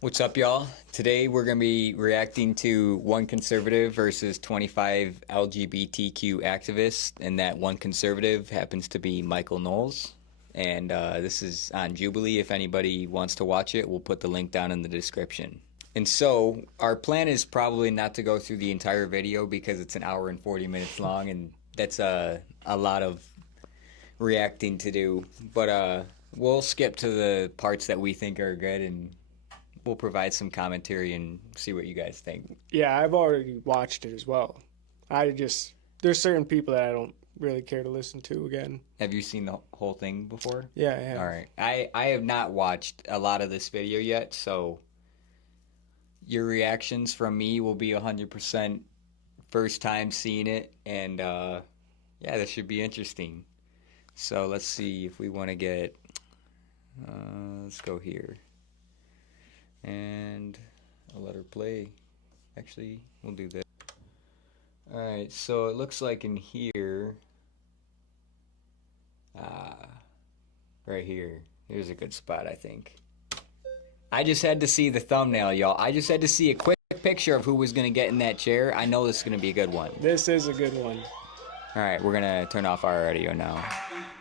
What's up, y'all? Today we're going to be reacting to one conservative versus 25 LGBTQ activists, and that one conservative happens to be Michael Knowles. And this is on Jubilee. If anybody wants to watch it, we'll put the link down in the description. And so our plan is probably not to go through the entire video because it's an hour and 40 minutes long, and that's a lot of reacting to do. But we'll skip to the parts that we think are good, and we'll provide some commentary and see what you guys think. Yeah, I've already watched it as well. There's certain people that I don't really care to listen to again. Have you seen the whole thing before? Yeah, I have. All right. I have not watched a lot of this video yet, so your reactions from me will be 100% first time seeing it, and yeah, this should be interesting. So let's see if we want to get, let's go here. And I'll let her play. Actually, we'll do that. Alright, so it looks like in here, right here, here's a good spot, I think. I just had to see the thumbnail, y'all. I just had to see a quick picture of who was going to get in that chair. I know this is going to be a good one. This is a good one. Alright, we're going to turn off our audio now.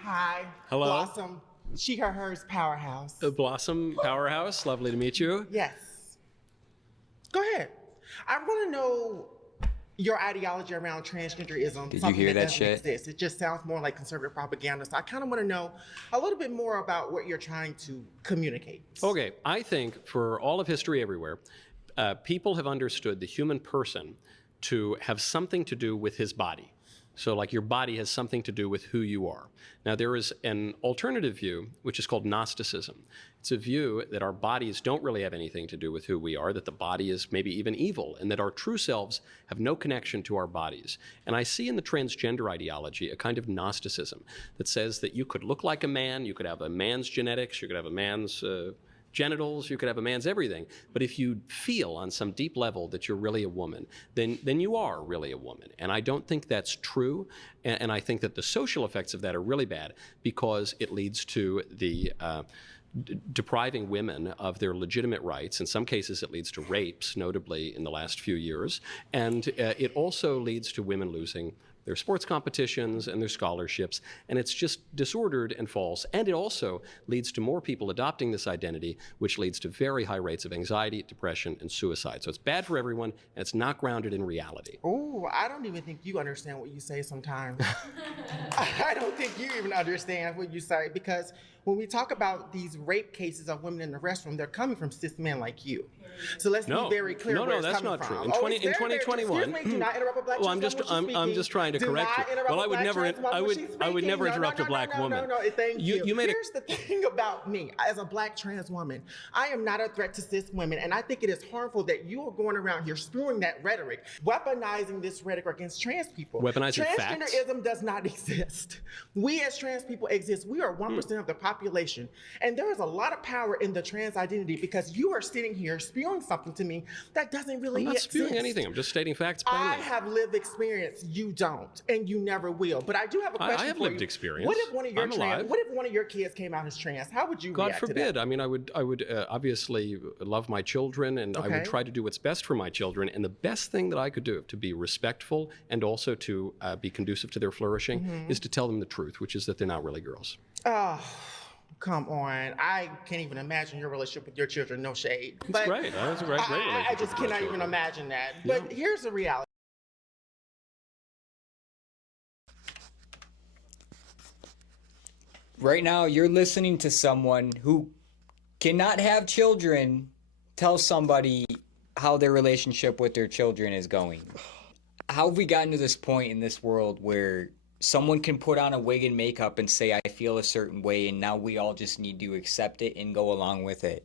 Hi. Hello. Blossom. She, her, hers powerhouse. Blossom Powerhouse, lovely to meet you. Yes. Go ahead. I want to know your ideology around transgenderism. Did you hear that doesn't shit? Exist. It just sounds more like conservative propaganda. So I kind of want to know a little bit more about what you're trying to communicate. Okay, I think for all of history everywhere, people have understood the human person to have something to do with his body. So like your body has something to do with who you are. Now there is an alternative view, which is called Gnosticism. It's a view that our bodies don't really have anything to do with who we are, that the body is maybe even evil, and that our true selves have no connection to our bodies. And I see in the transgender ideology a kind of Gnosticism that says that you could look like a man, you could have a man's genetics, you could have a man's genitals, you could have a man's everything, but if you feel on some deep level that you're really a woman, then you are really a woman. And I don't think that's true, and I think that the social effects of that are really bad because it leads to the depriving women of their legitimate rights. In some cases it leads to rapes, notably in the last few years, and it also leads to women losing their sports competitions and their scholarships, and it's just disordered and false. And it also leads to more people adopting this identity, which leads to very high rates of anxiety, depression, and suicide. So it's bad for everyone, and it's not grounded in reality. Oh, I don't even think you understand what you say sometimes. I don't think you even understand what you say, because when we talk about these rape cases of women in the restroom, they're coming from cis men like you. So let's be very clear where it's coming from. No, that's not true. In 2021, excuse me, do not interrupt a black well, trans woman when she's I'm just trying to correct you. Well, I would never interrupt a black woman. No, thank you. Made Here's the thing about me as a black trans woman. I am not a threat to cis women, and I think it is harmful that you are going around here spewing that rhetoric, weaponizing this rhetoric against trans people. Weaponizing facts? Transgenderism does not exist. We as trans people exist. We are 1% of the population, and there is a lot of power in the trans identity, because you are sitting here spewing something to me that doesn't really exist. I'm not spewing anything. I'm just stating facts plainly. I have lived experience. You don't, and you never will. But I do have a question for you. I have lived experience. What if one of your kids came out as trans? How would you react to that? God forbid. I mean, I would obviously love my children, and I would try to do what's best for my children. And the best thing that I could do to be respectful and also to be conducive to their flourishing is to tell them the truth, which is that they're not really girls. Oh, come on. I can't even imagine your relationship with your children. No shade. That's right. That's a great relationship. I just cannot even imagine that. But here's the reality. Right now, you're listening to someone who cannot have children tell somebody how their relationship with their children is going. How have we gotten to this point in this world where someone can put on a wig and makeup and say, I feel a certain way, and now we all just need to accept it and go along with it?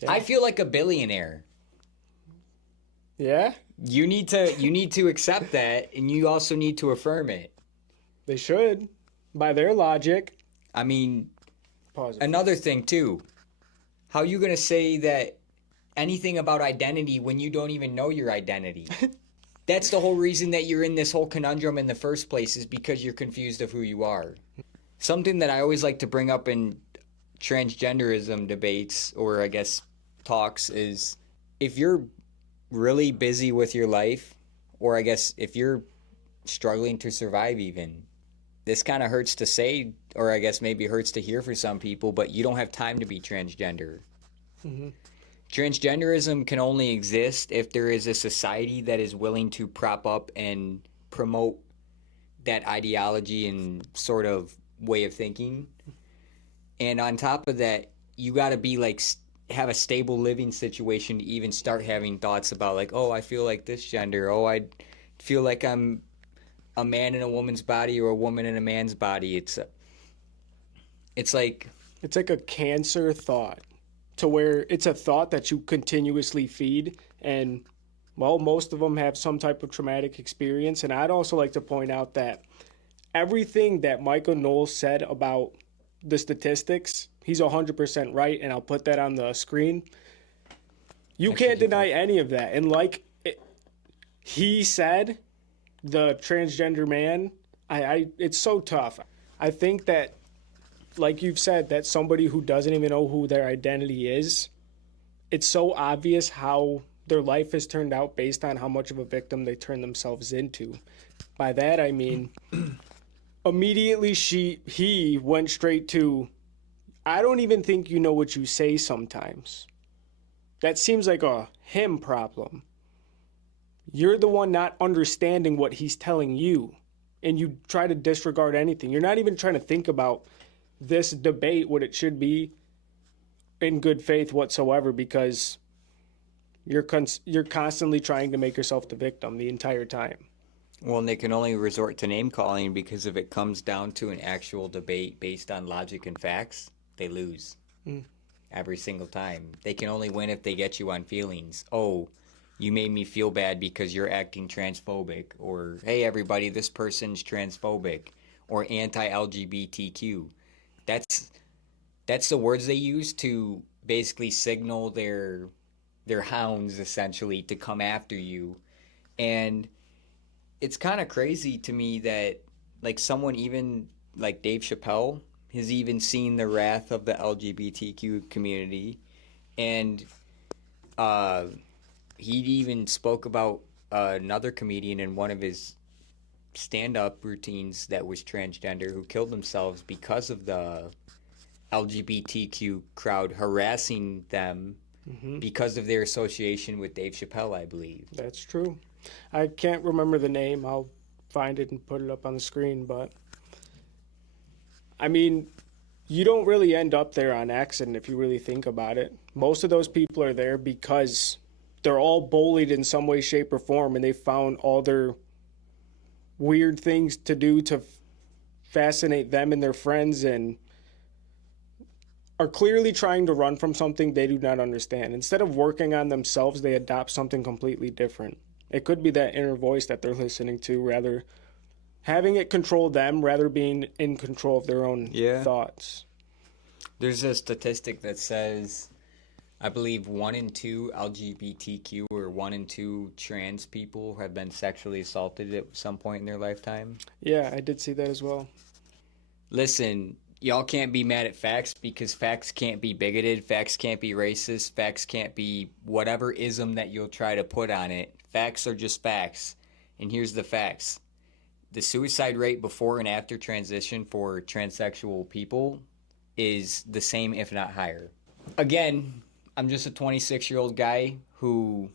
Yeah. I feel like a billionaire. Yeah? You need to accept that, and you also need to affirm it. They should, by their logic. I mean, another thing too, how are you going to say that anything about identity when you don't even know your identity? That's the whole reason that you're in this whole conundrum in the first place, is because you're confused of who you are. Something that I always like to bring up in transgenderism debates, or I guess talks is if you're really busy with your life, or I guess if you're struggling to survive even, this kind of hurts to say, or I guess maybe hurts to hear for some people, but you don't have time to be transgender. Transgenderism can only exist if there is a society that is willing to prop up and promote that ideology and sort of way of thinking. And on top of that, you got to be like have a stable living situation to even start having thoughts about like, oh, I feel like this gender. Oh, I feel like I'm a man in a woman's body or a woman in a man's body. It's like a cancer thought, to where it's a thought that you continuously feed. And well, most of them have some type of traumatic experience. And I'd also like to point out that everything that Michael Knowles said about the statistics, he's 100% right, and I'll put that on the screen. You can't deny any of that. And like he said, the transgender man, it's so tough. I think that, like you've said, that somebody who doesn't even know who their identity is, it's so obvious how their life has turned out based on how much of a victim they turn themselves into. By that I mean, immediately he went straight to, I don't even think you know what you say sometimes. That seems like a him problem. You're the one not understanding what he's telling you, and you try to disregard anything. You're not even trying to think about this debate, what it should be, in good faith whatsoever, because you're constantly trying to make yourself the victim the entire time. well, and they can only resort to name calling because if it comes down to an actual debate based on logic and facts, they lose every single time. They can only win if they get you on feelings. Oh, you made me feel bad because you're acting transphobic, or hey, everybody, this person's transphobic, or anti-LGBTQ. That's the words they use to basically signal their hounds essentially to come after you. And it's kind of crazy to me that like someone even like Dave Chappelle has even seen the wrath of the LGBTQ community, and he even spoke about another comedian in one of his stand-up routines that was transgender who killed themselves because of the LGBTQ crowd harassing them because of their association with Dave Chappelle, I believe. That's true. I can't remember the name. I'll find it and put it up on the screen. But, I mean, you don't really end up there on accident if you really think about it. Most of those people are there because they're all bullied in some way, shape, or form, and they found all their weird things to do to fascinate them and their friends, and are clearly trying to run from something they do not understand. Instead of working on themselves, they adopt something completely different. It could be that inner voice that they're listening to, rather having it control them, rather being in control of their own thoughts. There's a statistic that says, I believe 1 in 2 LGBTQ or 1 in 2 trans people have been sexually assaulted at some point in their lifetime. Yeah, I did see that as well. Listen, y'all can't be mad at facts because facts can't be bigoted, facts can't be racist, facts can't be whatever ism that you'll try to put on it. Facts are just facts. And here's the facts. The suicide rate before and after transition for transsexual people is the same, if not higher. Again, I'm just a 26-year-old guy who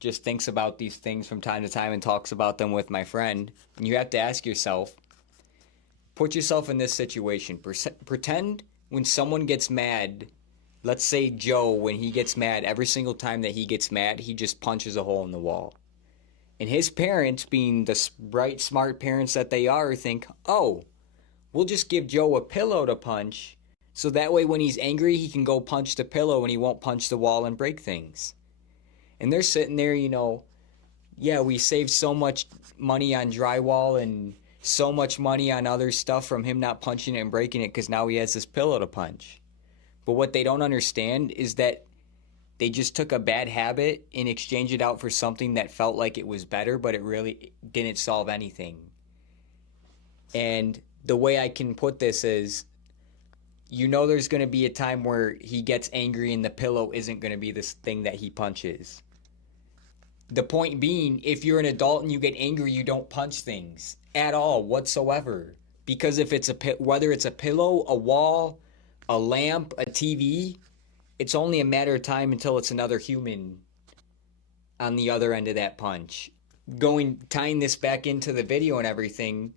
just thinks about these things from time to time and talks about them with my friend. And you have to ask yourself, put yourself in this situation. Pretend when someone gets mad, let's say Joe, when he gets mad, every single time that he gets mad, he just punches a hole in the wall. And his parents, being the bright, smart parents that they are, think, oh, we'll just give Joe a pillow to punch, so that way when he's angry, he can go punch the pillow and he won't punch the wall and break things. And they're sitting there, yeah, we saved so much money on drywall and so much money on other stuff from him not punching it and breaking it because now he has this pillow to punch. But what they don't understand is that they just took a bad habit and exchanged it out for something that felt like it was better, but it really didn't solve anything. And the way I can put this is, you know there's going to be a time where he gets angry and the pillow isn't going to be this thing that he punches. The point being, if you're an adult and you get angry, you don't punch things at all whatsoever. Because if it's whether it's a pillow, a wall, a lamp, a TV, it's only a matter of time until it's another human on the other end of that punch. Tying this back into the video and everything,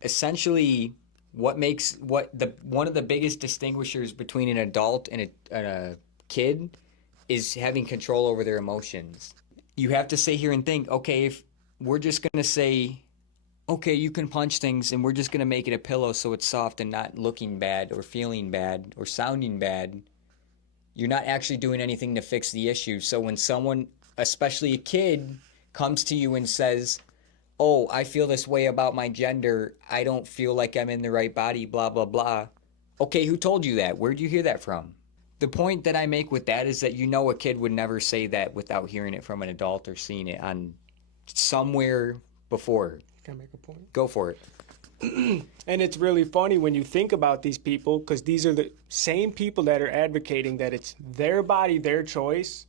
essentially one of the biggest distinguishers between an adult and a kid is having control over their emotions. You have to sit here and think, okay, if we're just going to say, okay, you can punch things and we're just going to make it a pillow so it's soft and not looking bad or feeling bad or sounding bad, you're not actually doing anything to fix the issue. So when someone, especially a kid, comes to you and says, oh, I feel this way about my gender, I don't feel like I'm in the right body, blah, blah, blah. Okay, who told you that? Where'd you hear that from? The point that I make with that is that a kid would never say that without hearing it from an adult or seeing it on somewhere before. Can I make a point? Go for it. And it's really funny when you think about these people, because these are the same people that are advocating that it's their body, their choice.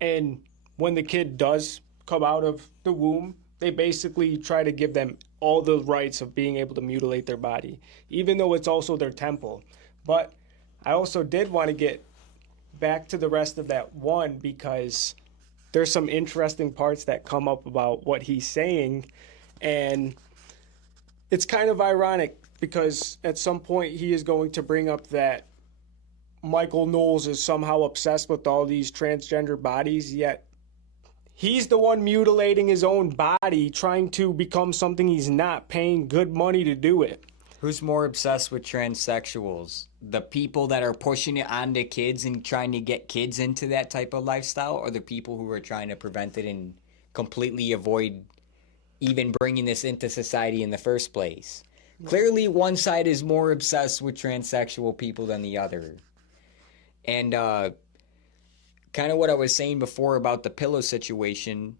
And when the kid does come out of the womb, they basically try to give them all the rights of being able to mutilate their body, even though it's also their temple. But I also did want to get back to the rest of that one, because there's some interesting parts that come up about what he's saying. And it's kind of ironic because at some point he is going to bring up that Michael Knowles is somehow obsessed with all these transgender bodies, yet he's the one mutilating his own body, trying to become something he's not, paying good money to do it. Who's more obsessed with transsexuals? The people that are pushing it onto kids and trying to get kids into that type of lifestyle, or the people who are trying to prevent it and completely avoid even bringing this into society in the first place? Clearly, one side is more obsessed with transsexual people than the other. And kind of what I was saying before about the pillow situation,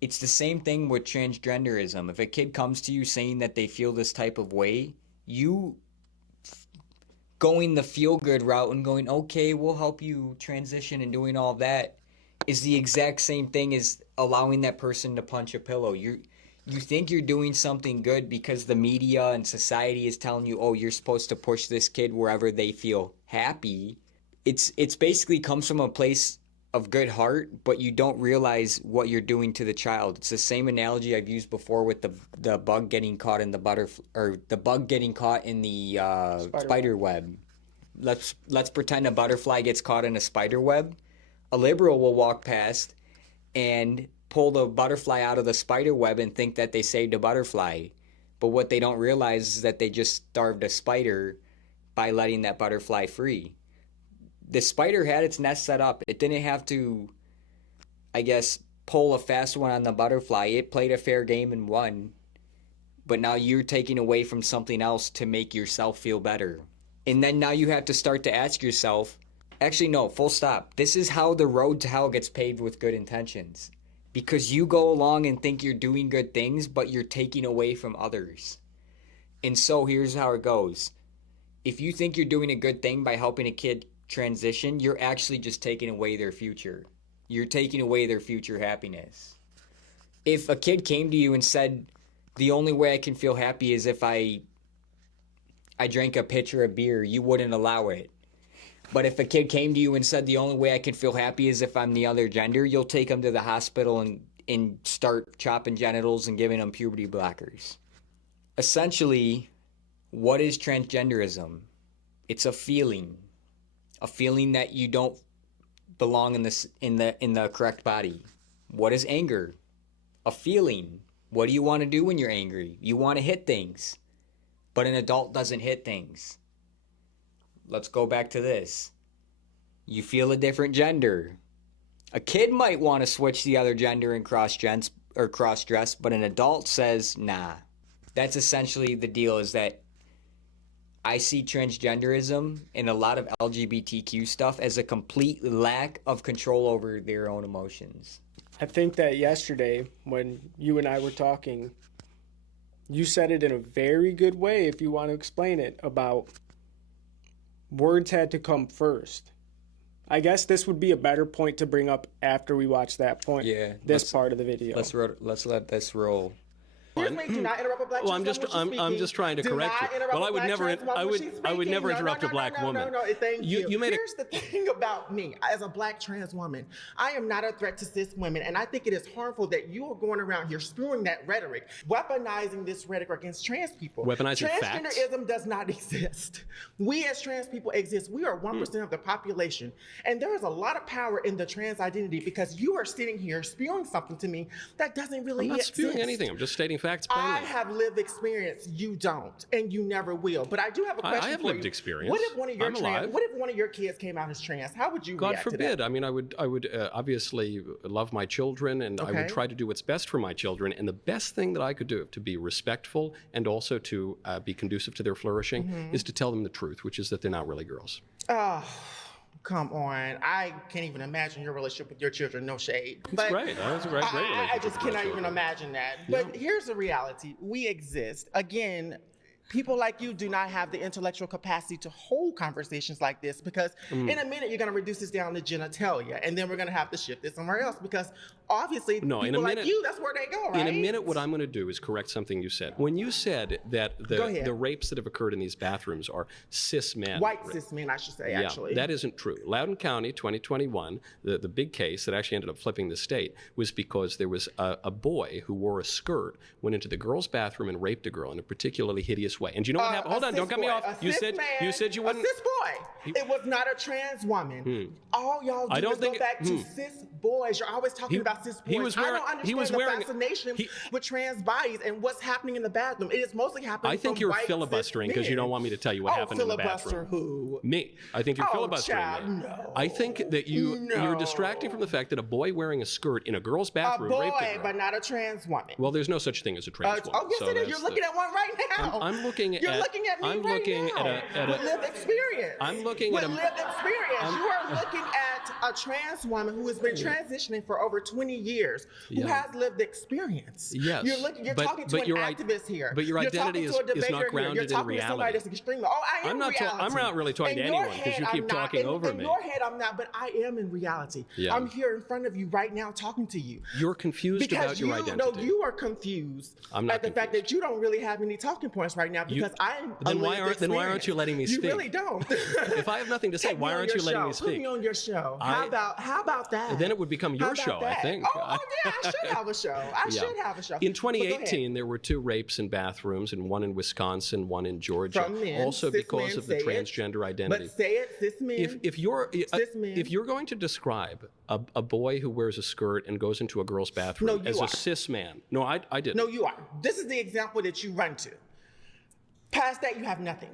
it's the same thing with transgenderism. If a kid comes to you saying that they feel this type of way, you going the feel-good route and going, okay, we'll help you transition and doing all that is the exact same thing as allowing that person to punch a pillow. You think you're doing something good because the media and society is telling you, oh, you're supposed to push this kid wherever they feel happy. It's basically comes from a place of good heart, but you don't realize what you're doing to the child. It's the same analogy I've used before with the bug getting caught in the the bug getting caught in the spider web. Let's pretend a butterfly gets caught in a spider web. A liberal will walk past and pull the butterfly out of the spider web and think that they saved a butterfly. But what they don't realize is that they just starved a spider by letting that butterfly free. The spider had its nest set up. It didn't have to, I guess, pull a fast one on the butterfly. It played a fair game and won. But now you're taking away from something else to make yourself feel better. And then now you have to start to ask yourself, actually, no, full stop. This is how the road to hell gets paved with good intentions. Because you go along and think you're doing good things, but you're taking away from others. And so here's how it goes. If you think you're doing a good thing by helping a kid transition, you're actually just taking away their future. You're taking away their future happiness. If a kid came to you and said, the only way I can feel happy is if I drank a pitcher of beer, you wouldn't allow it. But if a kid came to you and said, the only way I can feel happy is if I'm the other gender, you'll take them to the hospital and start chopping genitals and giving them puberty blockers. Essentially, what is transgenderism? It's a feeling that you don't belong in the correct body. What is anger? A feeling. What do you want to do when you're angry? You want to hit things. But an adult doesn't hit things. Let's go back to this. You feel a different gender. A kid might want to switch the other gender and cross-dress, but an adult says, nah. That's essentially the deal, is that I see transgenderism and a lot of LGBTQ stuff as a complete lack of control over their own emotions. I think that yesterday when you and I were talking, you said it in a very good way, if you want to explain it, about words had to come first. I guess this would be a better point to bring up after we watch that point. Yeah, This part of the video. Let's let this roll. Excuse me, do not interrupt a black Well, trans woman when she's I'm speaking. just trying to Do correct not you. interrupt Well, a I would black never, trans woman I when would, she's I would speaking. never No, interrupt no, a black no, woman. No, thank you. You made Here's the thing about me as a black trans woman. I am not a threat to cis women, and I think it is harmful that you are going around here spewing that rhetoric, weaponizing this rhetoric against trans people. Weaponizing facts? Transgenderism does not exist. We as trans people exist. We are 1% of the population, and there is a lot of power in the trans identity because you are sitting here spewing something to me that doesn't really I'm not exist. spewing anything. I'm just stating facts plainly. I have lived experience. You don't, and you never will. But I do have a question I have for lived you. experience. What if one of your I'm alive. What if one of your kids came out as trans? How would you God react to forbid. that? I mean, I would obviously love my children, and I Okay. would try to do what's best for my children. And the best thing that I could do to be respectful and also to be conducive to their flourishing Mm-hmm. is to tell them the truth, which is that they're not really girls. Oh, come on. I can't even imagine your relationship with your children. No shade. It's great. That's a great I relationship just with my cannot even children. imagine that. But here's the reality. We exist. Again, people like you do not have the intellectual capacity to hold conversations like this because Mm. in a minute you're going to reduce this down to genitalia and then we're going to have to shift this somewhere else because obviously No, in people a like minute- you, that's where they go, right? In a minute, what I'm going to do is correct something you said. When you said that Go ahead. the rapes that have occurred in these bathrooms are cis men. White cis men, I should say, Yeah, actually. that isn't true. Loudoun County, 2021, the big case that actually ended up flipping the state was because there was a boy who wore a skirt, went into the girls' bathroom and raped a girl in a particularly hideous way. And do you know what happened? Hold on, don't cut me off. You said you wouldn't. A cis boy. It was not a trans woman. All y'all do I don't is think go back to cis boys. You're always talking about cis boys. he was wearing- I don't understand he was the wearing- fascination he- with trans bodies and what's happening in the bathroom. It is mostly happening I think from you're white, cis filibustering because you men. don't want me to tell you what happened in the filibuster bathroom. who? Me. I think you're Oh, filibustering child, me. no. I think that you're No. distracting from the fact that a boy wearing a skirt in a girl's A bathroom raped a boy, girl. but not a trans woman. Well, there's no such thing as a trans woman. Oh, yes, so it is. that's You're looking at one right now. I'm looking You're at- looking at me I'm right looking now. at a- With lived experience. I'm looking with at a- lived experience. I'm- You are looking at a trans woman who has been transitioning for over 20 years, who Yeah. has lived experience. Yes, You're but- talking to but an your activist here. but your You're identity talking to a is not debater here. grounded You're in talking to somebody reality. that's extremely. Oh, I am I'm not reality. I'm not really talking In to your anyone because you head, keep I'm not. talking over in me. your head, I'm not, but I am in reality. Yeah. I'm here in front of you right now talking to you. You're confused Because about your you, identity. no, you are confused I'm not at the fact confused. that you don't really have any talking points right now because I'm. Then why aren't you letting me speak? You really don't. If I have nothing to say, Take why me on aren't you your letting show. me Put speak? me on your show. I- How about that? Then it would become How your about show, I that? think. Oh, yeah, I should have a show. I Yeah. should have a show. In But go ahead. 2018, there were 2 rapes in bathrooms, and one in Wisconsin, one in Georgia. From men, also cis because men, of the say it. transgender identity. But say it, cis men. if you're cis men. if you're going to describe a boy who wears a skirt and goes into a girl's bathroom No, you as are. a cis man, no, I didn't. No, you are. This is the example that you run to. Past that, you have nothing.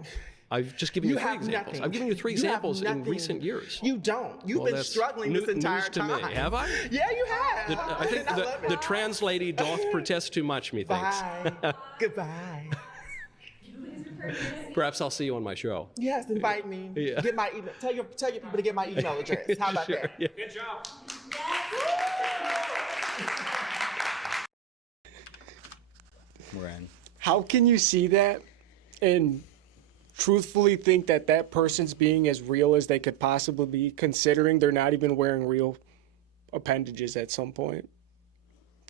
I've just given you 3 have examples. nothing. I've given you 3 You have examples in nothing. recent years. You don't. You've Well, been that's struggling this entire news to time. me. Have I? Yeah, you have. I think And love the it. trans lady doth protest too much, methinks. Bye. Goodbye. Perhaps I'll see you on my show. Yes, invite me. Yeah. Get my email. Tell your people to get my email address. How about Sure, that? yeah. Good job. We're in. How can you see that and truthfully think that that person's being as real as they could possibly be, considering they're not even wearing real appendages at some point?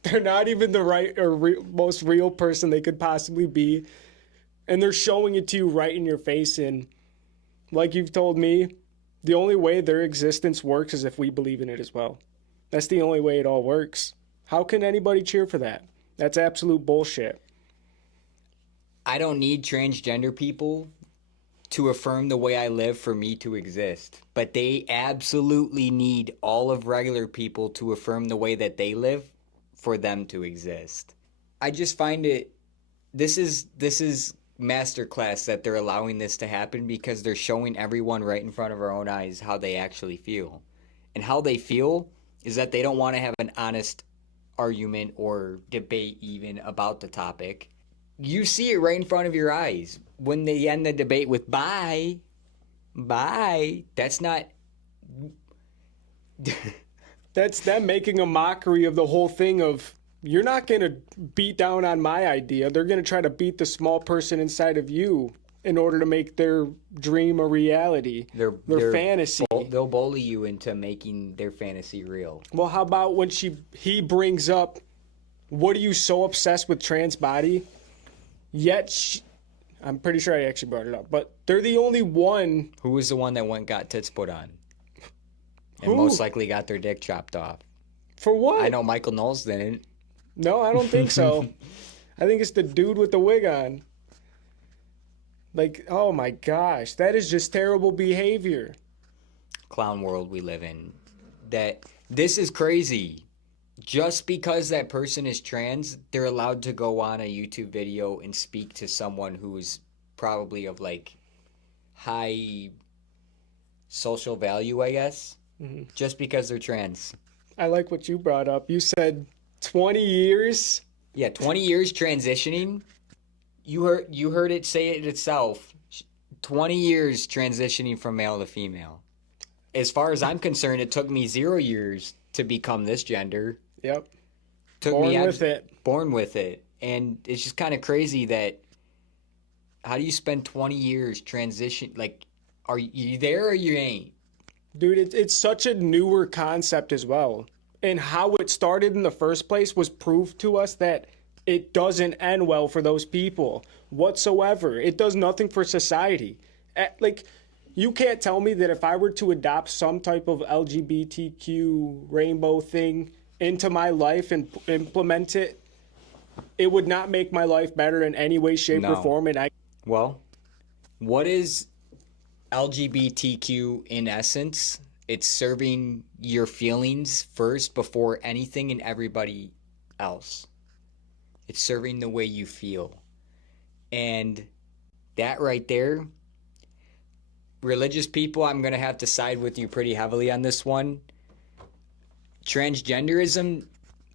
They're not even the right or most real person they could possibly be. And they're showing it to you right in your face. And like you've told me, the only way their existence works is if we believe in it as well. That's the only way it all works. How can anybody cheer for that? That's absolute bullshit. I don't need transgender people to affirm the way I live for me to exist. But they absolutely need all of regular people to affirm the way that they live for them to exist. I just find this is masterclass that they're allowing this to happen because they're showing everyone right in front of our own eyes how they actually feel. And how they feel is that they don't want to have an honest argument or debate even about the topic. You see it right in front of your eyes. When they end the debate with bye, that's not... That's them making a mockery of the whole thing of, you're not going to beat down on my idea. They're going to try to beat the small person inside of you in order to make their dream a reality, their fantasy. They'll bully you into making their fantasy real. Well, how about when he brings up, what are you so obsessed with trans body? Yet, I'm pretty sure I actually brought it up, but they're the only one. Who was the one that went got tits put on? And Who? most likely got their dick chopped off. For what? I know Michael Knowles didn't. No, I don't think so. I think it's the dude with the wig on. Like, oh my gosh, that is just terrible behavior. Clown world we live in. That this is crazy. Just because that person is trans, they're allowed to go on a YouTube video and speak to someone who's probably of like high social value, I guess. Mm-hmm. Just because they're trans. I like what you brought up. You said 20 years. Yeah, 20 years transitioning. You heard it say it itself. 20 years transitioning from male to female. As far as I'm concerned, it took me 0 years to become this gender. Yep. Born with it. And it's just kind of crazy that how do you spend 20 years transition? Like, are you there or you ain't? Dude, it's such a newer concept as well. And how it started in the first place was proof to us that it doesn't end well for those people whatsoever. It does nothing for society. Like, you can't tell me that if I were to adopt some type of LGBTQ rainbow thing into my life and implement it, it would not make my life better in any way, shape, or form. Well, what is LGBTQ in essence? It's serving your feelings first before anything and everybody else. It's serving the way you feel. And that right there, religious people, I'm going to have to side with you pretty heavily on this one. Transgenderism,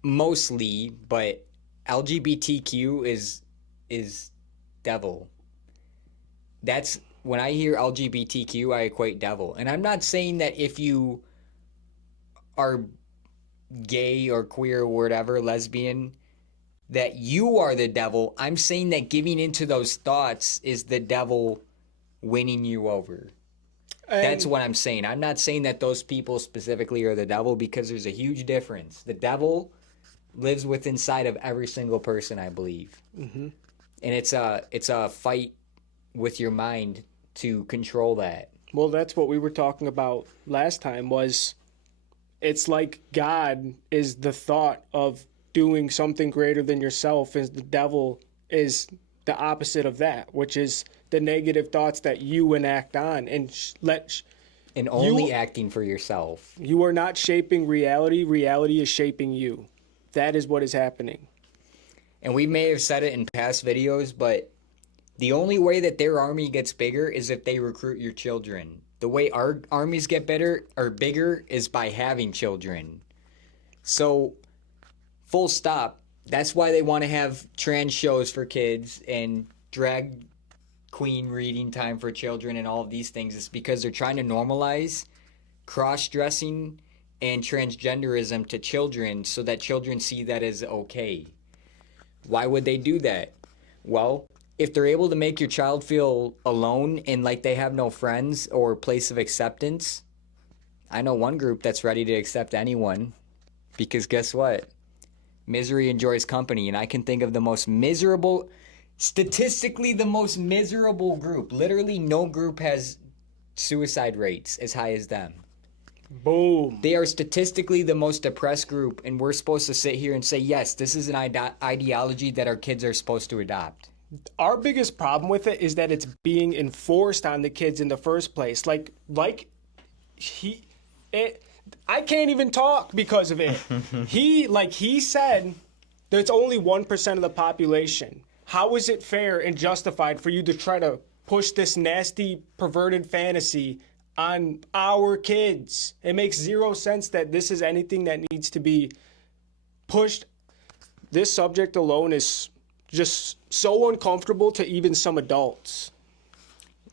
mostly, but LGBTQ is devil. That's when I hear LGBTQ, I equate devil. And I'm not saying that if you are gay or queer or whatever, lesbian, that you are the devil. I'm saying that giving into those thoughts is the devil winning you over. That's what I'm saying. I'm not saying that those people specifically are the devil, because there's a huge difference. The devil lives within inside of every single person, I believe. Mm-hmm. And it's a fight with your mind to control that. Well, that's what we were talking about last time, was it's like God is the thought of doing something greater than yourself, and the devil is the opposite of that, which is the negative thoughts that you enact on and only acting for yourself. You are not shaping reality. Reality is shaping you. That is what is happening. And we may have said it in past videos, but the only way that their army gets bigger is if they recruit your children. The way our armies get better or bigger is by having children. So, full stop. That's why they want to have trans shows for kids and drag queen reading time for children and all of these things. It's because they're trying to normalize cross-dressing and transgenderism to children so that children see that as okay. Why would they do that? Well, if they're able to make your child feel alone and like they have no friends or place of acceptance, I know one group that's ready to accept anyone, because guess what? Misery enjoys company, and I can think of the most miserable, statistically the most miserable group. Literally no group has suicide rates as high as them. Boom. They are statistically the most depressed group, and we're supposed to sit here and say, yes, this is an ideology that our kids are supposed to adopt. Our biggest problem with it is that it's being enforced on the kids in the first place. I can't even talk because of it. He said there's only 1% of the population. How is it fair and justified for you to try to push this nasty, perverted fantasy on our kids? It makes zero sense that this is anything that needs to be pushed. This subject alone is just so uncomfortable to even some adults.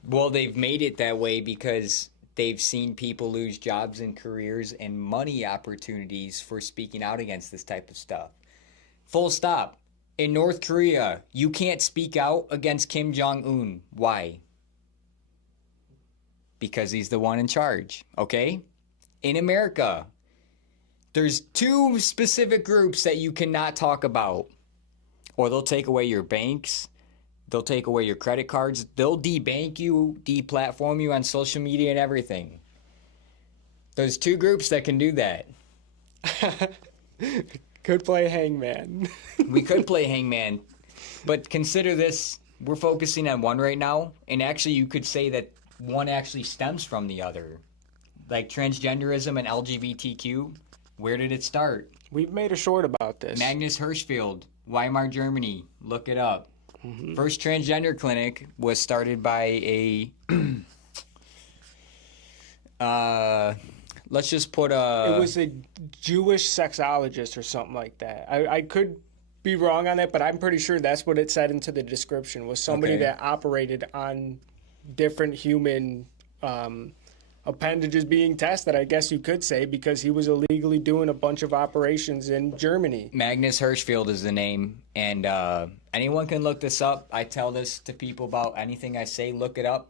Well, they've made it that way because they've seen people lose jobs and careers and money opportunities for speaking out against this type of stuff. Full stop. In North Korea, you can't speak out against Kim Jong-un. Why? Because he's the one in charge, okay? In America, there's two specific groups that you cannot talk about, or they'll take away your banks, they'll take away your credit cards, they'll debank you, deplatform you on social media and everything. There's two groups that can do that. Could play hangman. We could play hangman, but consider this, we're focusing on one right now, and actually you could say that one actually stems from the other. Like transgenderism and LGBTQ, where did it start? We've made a short about this. Magnus Hirschfeld, Weimar, Germany. Look it up. Mm-hmm. First transgender clinic was started by a let's just put a... It was a Jewish sexologist or something like that. I could be wrong on that, but I'm pretty sure that's what it said into the description, was somebody Okay. that operated on different human appendages being tested, I guess you could say, because he was illegally doing a bunch of operations in Germany. Magnus Hirschfeld is the name, and anyone can look this up. I tell this to people about anything I say, look it up.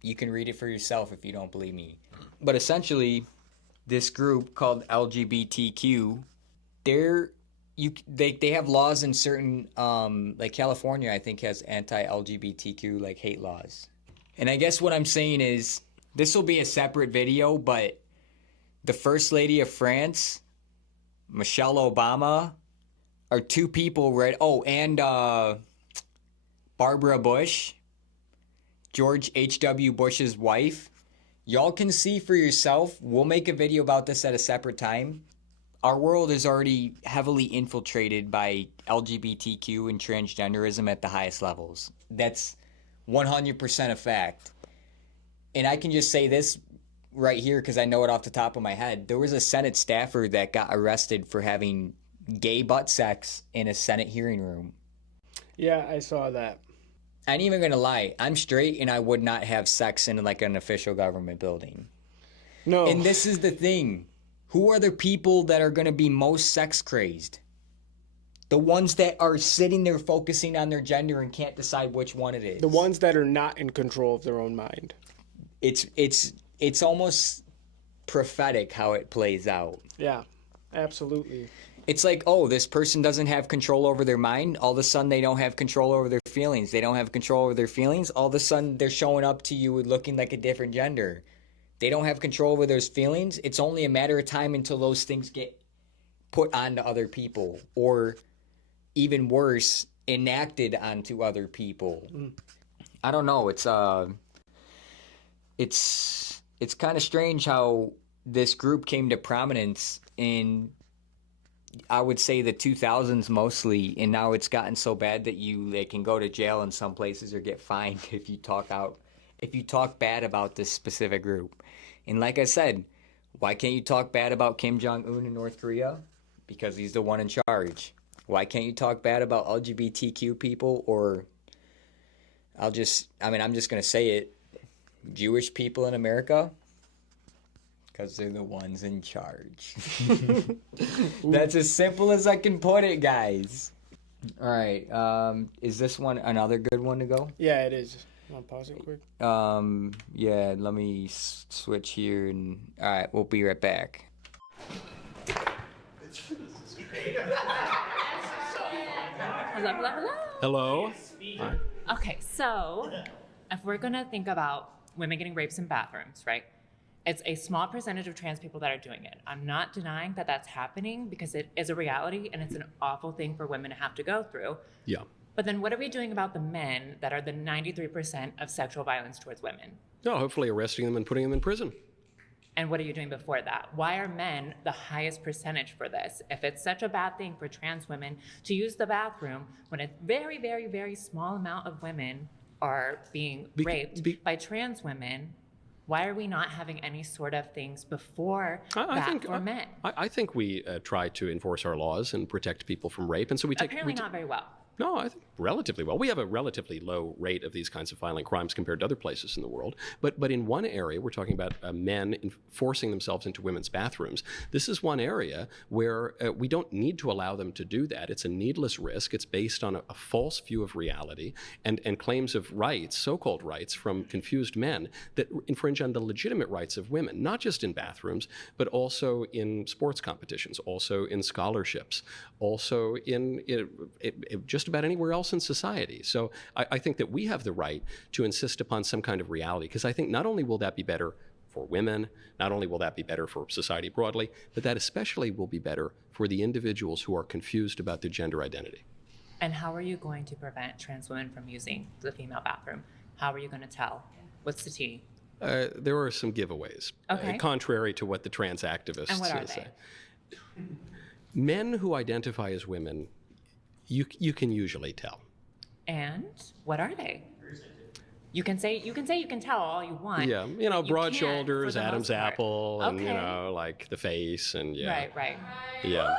You can read it for yourself if you don't believe me. But essentially, this group called LGBTQ, they have laws in certain, like California, I think, has anti-LGBTQ, like, hate laws. And I guess what I'm saying is, this will be a separate video, but the First Lady of France, Michelle Obama, are two people, right? Oh, and Barbara Bush, George H.W. Bush's wife. Y'all can see for yourself. We'll make a video about this at a separate time. Our world is already heavily infiltrated by LGBTQ and transgenderism at the highest levels. That's 100% a fact. And I can just say this right here because I know it off the top of my head. There was a Senate staffer that got arrested for having gay butt sex in a Senate hearing room. Yeah, I saw that. I ain't even gonna lie. I'm straight and I would not have sex in like an official government building. No. And this is the thing. Who are the people that are gonna be most sex crazed? The ones that are sitting there focusing on their gender and can't decide which one it is. The ones that are not in control of their own mind. It's almost prophetic how it plays out. Yeah, absolutely. It's like, oh, this person doesn't have control over their mind. All of a sudden, they don't have control over their feelings. They don't have control over their feelings. All of a sudden, they're showing up to you looking like a different gender. They don't have control over those feelings. It's only a matter of time until those things get put onto other people, or even worse, enacted onto other people. I don't know. It's kind of strange how this group came to prominence in, I would say, the 2000s mostly, and now it's gotten so bad that they can go to jail in some places or get fined if you talk bad about this specific group. And like I said, why can't you talk bad about Kim Jong-un in North Korea? Because he's the one in charge. Why can't you talk bad about LGBTQ people, or I'm just gonna say it, Jewish people in America? Because they're the ones in charge. That's as simple as I can put it, guys. All right. Is this one another good one to go? Yeah, it is. Want to pause it quick? Yeah, let me switch here. And all right, we'll be right back. Hello, hello, hello. Hello. Okay, so if we're gonna think about women getting raped in bathrooms, right? It's a small percentage of trans people that are doing it. I'm not denying that that's happening because it is a reality and it's an awful thing for women to have to go through. Yeah. But then what are we doing about the men that are the 93% of sexual violence towards women? No, hopefully arresting them and putting them in prison. And what are you doing before that? Why are men the highest percentage for this? If it's such a bad thing for trans women to use the bathroom when a very, very, very small amount of women are being raped by trans women, why are we not having any sort of things before for men? I think we try to enforce our laws and protect people from rape, and so we take. Apparently not very well. No, I think relatively well. We have a relatively low rate of these kinds of violent crimes compared to other places in the world. But in one area, we're talking about men forcing themselves into women's bathrooms. This is one area where we don't need to allow them to do that. It's a needless risk. It's based on a false view of reality and claims of rights, so-called rights, from confused men that infringe on the legitimate rights of women, not just in bathrooms, but also in sports competitions, also in scholarships, also in just about anywhere else in society. So I think that we have the right to insist upon some kind of reality, because I think not only will that be better for women, not only will that be better for society broadly, but that especially will be better for the individuals who are confused about their gender identity. And how are you going to prevent trans women from using the female bathroom? How are you going to tell? What's the tea? There are some giveaways, Okay. contrary to what the trans activists And what are say. they? Men who identify as women, you can usually tell. And what are they? You can say you can tell all you want. Yeah, but you broad can't shoulders, for the Adam's most part. apple, and Okay. like the face, and yeah. Right. Yeah.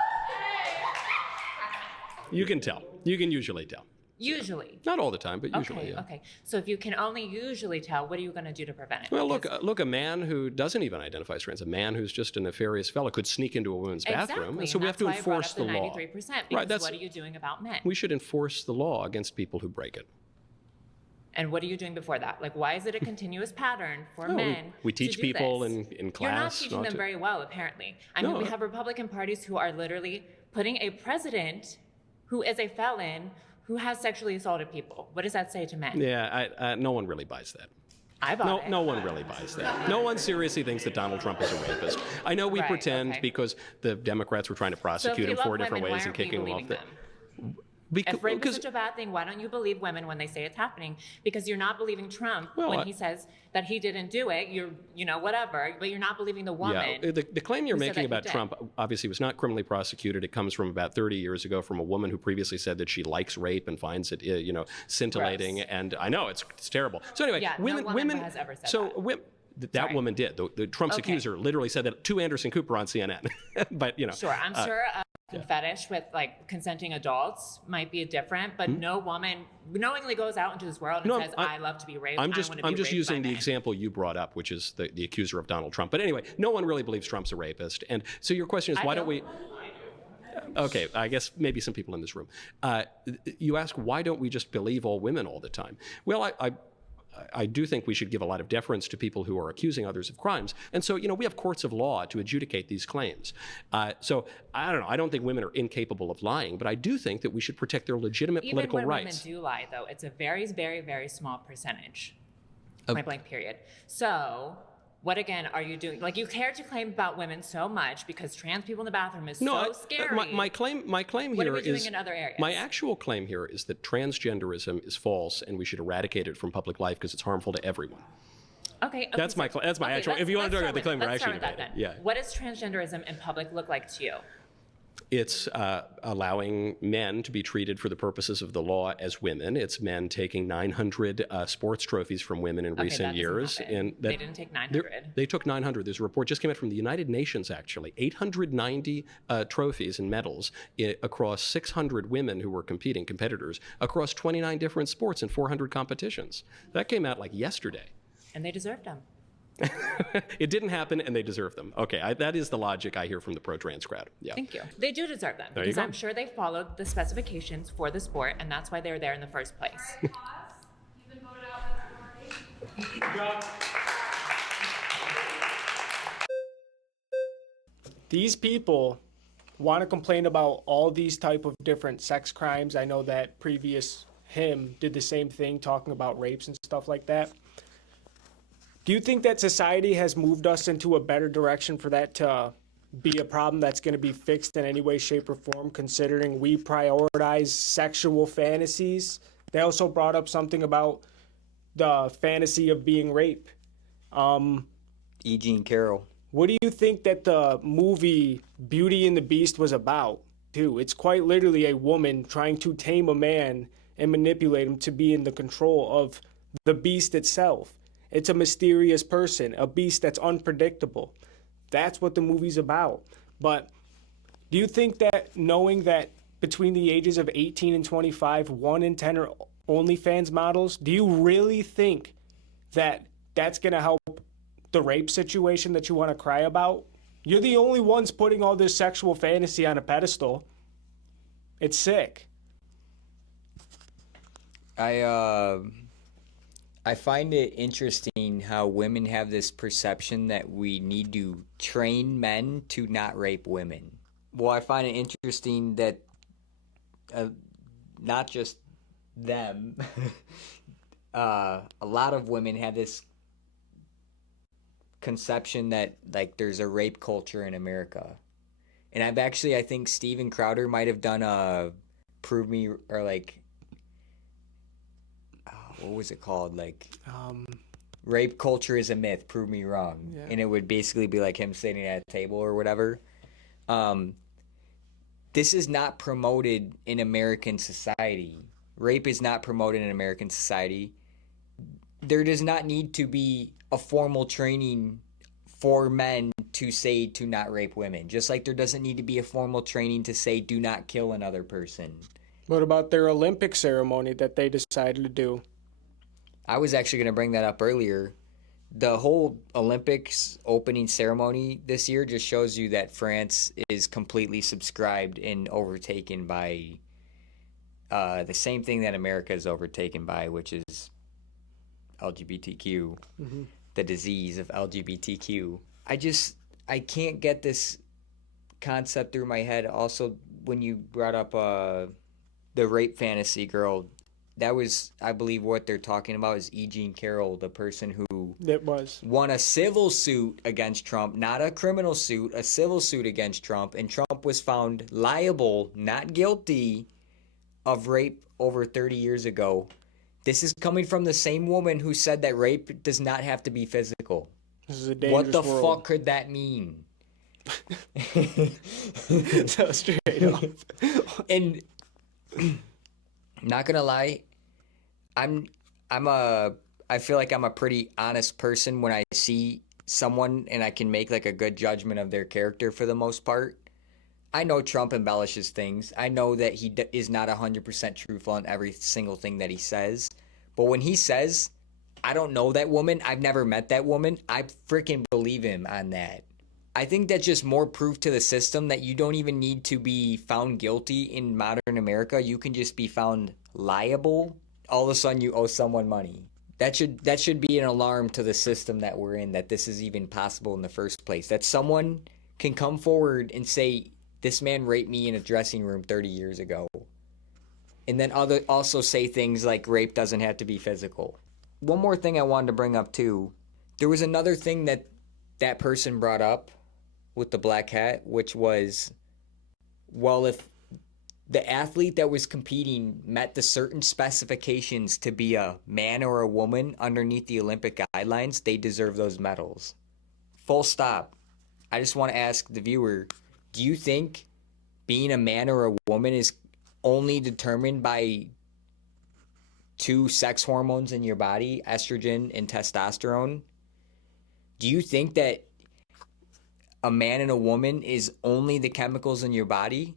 You can tell. You can usually tell. Usually. Not all the time, but usually, yeah. Okay. So if you can only usually tell, what are you going to do to prevent it? Well, Because- look, a man who doesn't even identify as trans, a man who's just a nefarious fellow, could sneak into a woman's bathroom, and so we have to enforce the law. 93%. Because Right, what are you doing about men? We should enforce the law against people who break it. And what are you doing before that? Like, why is it a continuous pattern for No, men? we teach to do people this? in class You're not teaching not them to- very well, apparently. I mean, No, we have Republican parties who are literally putting a president who is a felon who has sexually assaulted people. What does that say to men? Yeah, no one really buys that. I bought it. No one really buys that. No one seriously thinks that Donald Trump is a rapist. I know we Right, pretend okay. because the Democrats were trying to So if prosecute you him love 4 different women, ways why and aren't we kicking him off believing the. them? If rape is Because such a bad thing, why don't you believe women when they say it's happening? Because you're not believing Trump Well, when he says that he didn't do it. Whatever, but you're not believing the woman. Yeah, the claim you're who said making that he about did. Trump obviously was not criminally prosecuted. It comes from about 30 years ago from a woman who previously said that she likes rape and finds it, scintillating. Gross. And I know it's terrible. So anyway, Yeah, no woman has ever said that. That Sorry. woman did. The Trump's Okay. accuser literally said that to Anderson Cooper on CNN. But Sure, I'm sure a fetish with like consenting adults might be different, but no woman knowingly goes out into this world and No, says, "I love to be raped." I'm I just want to be I'm just raped using by the men." example you brought up, which is the accuser of Donald Trump. But anyway, no one really believes Trump's a rapist. And so your question is, I why don't do. we? Okay, I guess maybe some people in this room. You ask, why don't we just believe all women all the time? Well, I do think we should give a lot of deference to people who are accusing others of crimes. And so, we have courts of law to adjudicate these claims. So I don't know. I don't think women are incapable of lying, but I do think that we should protect their legitimate Even political when rights. women do lie, though, it's a very, very, very small percentage. Point blank, period. So, what again are you doing? Like, you care to claim about women so much because trans people in the bathroom is so scary. My claim What here are we doing is in other areas? my actual claim here is that transgenderism is false, and we should eradicate it from public life because it's harmful to everyone. Okay. That's my actual. If you want to talk about the claim, we're actually debating. Yeah. What does transgenderism in public look like to you? It's allowing men to be treated for the purposes of the law as women. It's men taking 900 sports trophies from women in Okay, recent that years. doesn't happen. They didn't take 900. They took 900. There's a report just came out from the United Nations, actually. 890 trophies and medals across 600 women who were competitors, across 29 different sports and 400 competitions. That came out like yesterday. And they deserved them. It didn't happen, and they deserve them. Okay, that is the logic I hear from the pro-trans crowd. Yeah. Thank you. They do deserve them There you because go. I'm sure they followed the specifications for the sport, and that's why they're there in the first place. You've been voted out by the majority. These people want to complain about all these type of different sex crimes. I know that previous him did the same thing, talking about rapes and stuff like that. Do you think that society has moved us into a better direction for that to be a problem that's going to be fixed in any way, shape, or form, considering we prioritize sexual fantasies? They also brought up something about the fantasy of being raped. E. Jean Carroll. What do you think that the movie Beauty and the Beast was about, too? It's quite literally a woman trying to tame a man and manipulate him to be in the control of the beast itself. It's a mysterious person, a beast that's unpredictable. That's what the movie's about. But do you think that knowing that between the ages of 18 and 25, 1 in 10 are OnlyFans models. Do you really think that that's going to help the rape situation that you want to cry about? You're the only ones putting all this sexual fantasy on a pedestal. It's sick. I find it interesting how women have this perception that we need to train men to not rape women. Well, I find it interesting that not just them, a lot of women have this conception that like there's a rape culture in America. And I think Steven Crowder might have done a prove me or like what was it called? Like rape culture is a myth, prove me wrong. Yeah. And it would basically be like him sitting at a table or whatever. This is not promoted in American society. Rape is not promoted in American society. There does not need to be a formal training for men to say to not rape women. Just like there doesn't need to be a formal training to say do not kill another person. What about their Olympic ceremony that they decided to do? I was actually going to bring that up earlier. The whole Olympics opening ceremony this year just shows you that France is completely subscribed and overtaken by the same thing that America is overtaken by, which is LGBTQ, the disease of LGBTQ. I can't get this concept through my head. Also, when you brought up the rape fantasy girl, that was, I believe, what they're talking about is E. Jean Carroll, the person who won a civil suit against Trump, not a criminal suit, a civil suit against Trump, and Trump was found liable, not guilty, of rape over 30 years ago. This is coming from the same woman who said that rape does not have to be physical. This is a dangerous What the world. fuck could that mean? So straight up. And not gonna lie, I feel like I'm a pretty honest person when I see someone and I can make like a good judgment of their character for the most part. I know Trump embellishes things. I know that he is not 100% truthful in every single thing that he says. But when he says, I don't know that woman, I've never met that woman, I freaking believe him on that. I think that's just more proof to the system that you don't even need to be found guilty in modern America. You can just be found liable. All of a sudden you owe someone money. That should be an alarm to the system that we're in, that this is even possible in the first place. That someone can come forward and say, this man raped me in a dressing room 30 years ago. And then also say things like rape doesn't have to be physical. One more thing I wanted to bring up too. There was another thing that person brought up with the black hat, which was, well, if the athlete that was competing met the certain specifications to be a man or a woman underneath the Olympic guidelines, they deserve those medals. Full stop. I just want to ask the viewer, do you think being a man or a woman is only determined by two sex hormones in your body, estrogen and testosterone? Do you think that a man and a woman is only the chemicals in your body?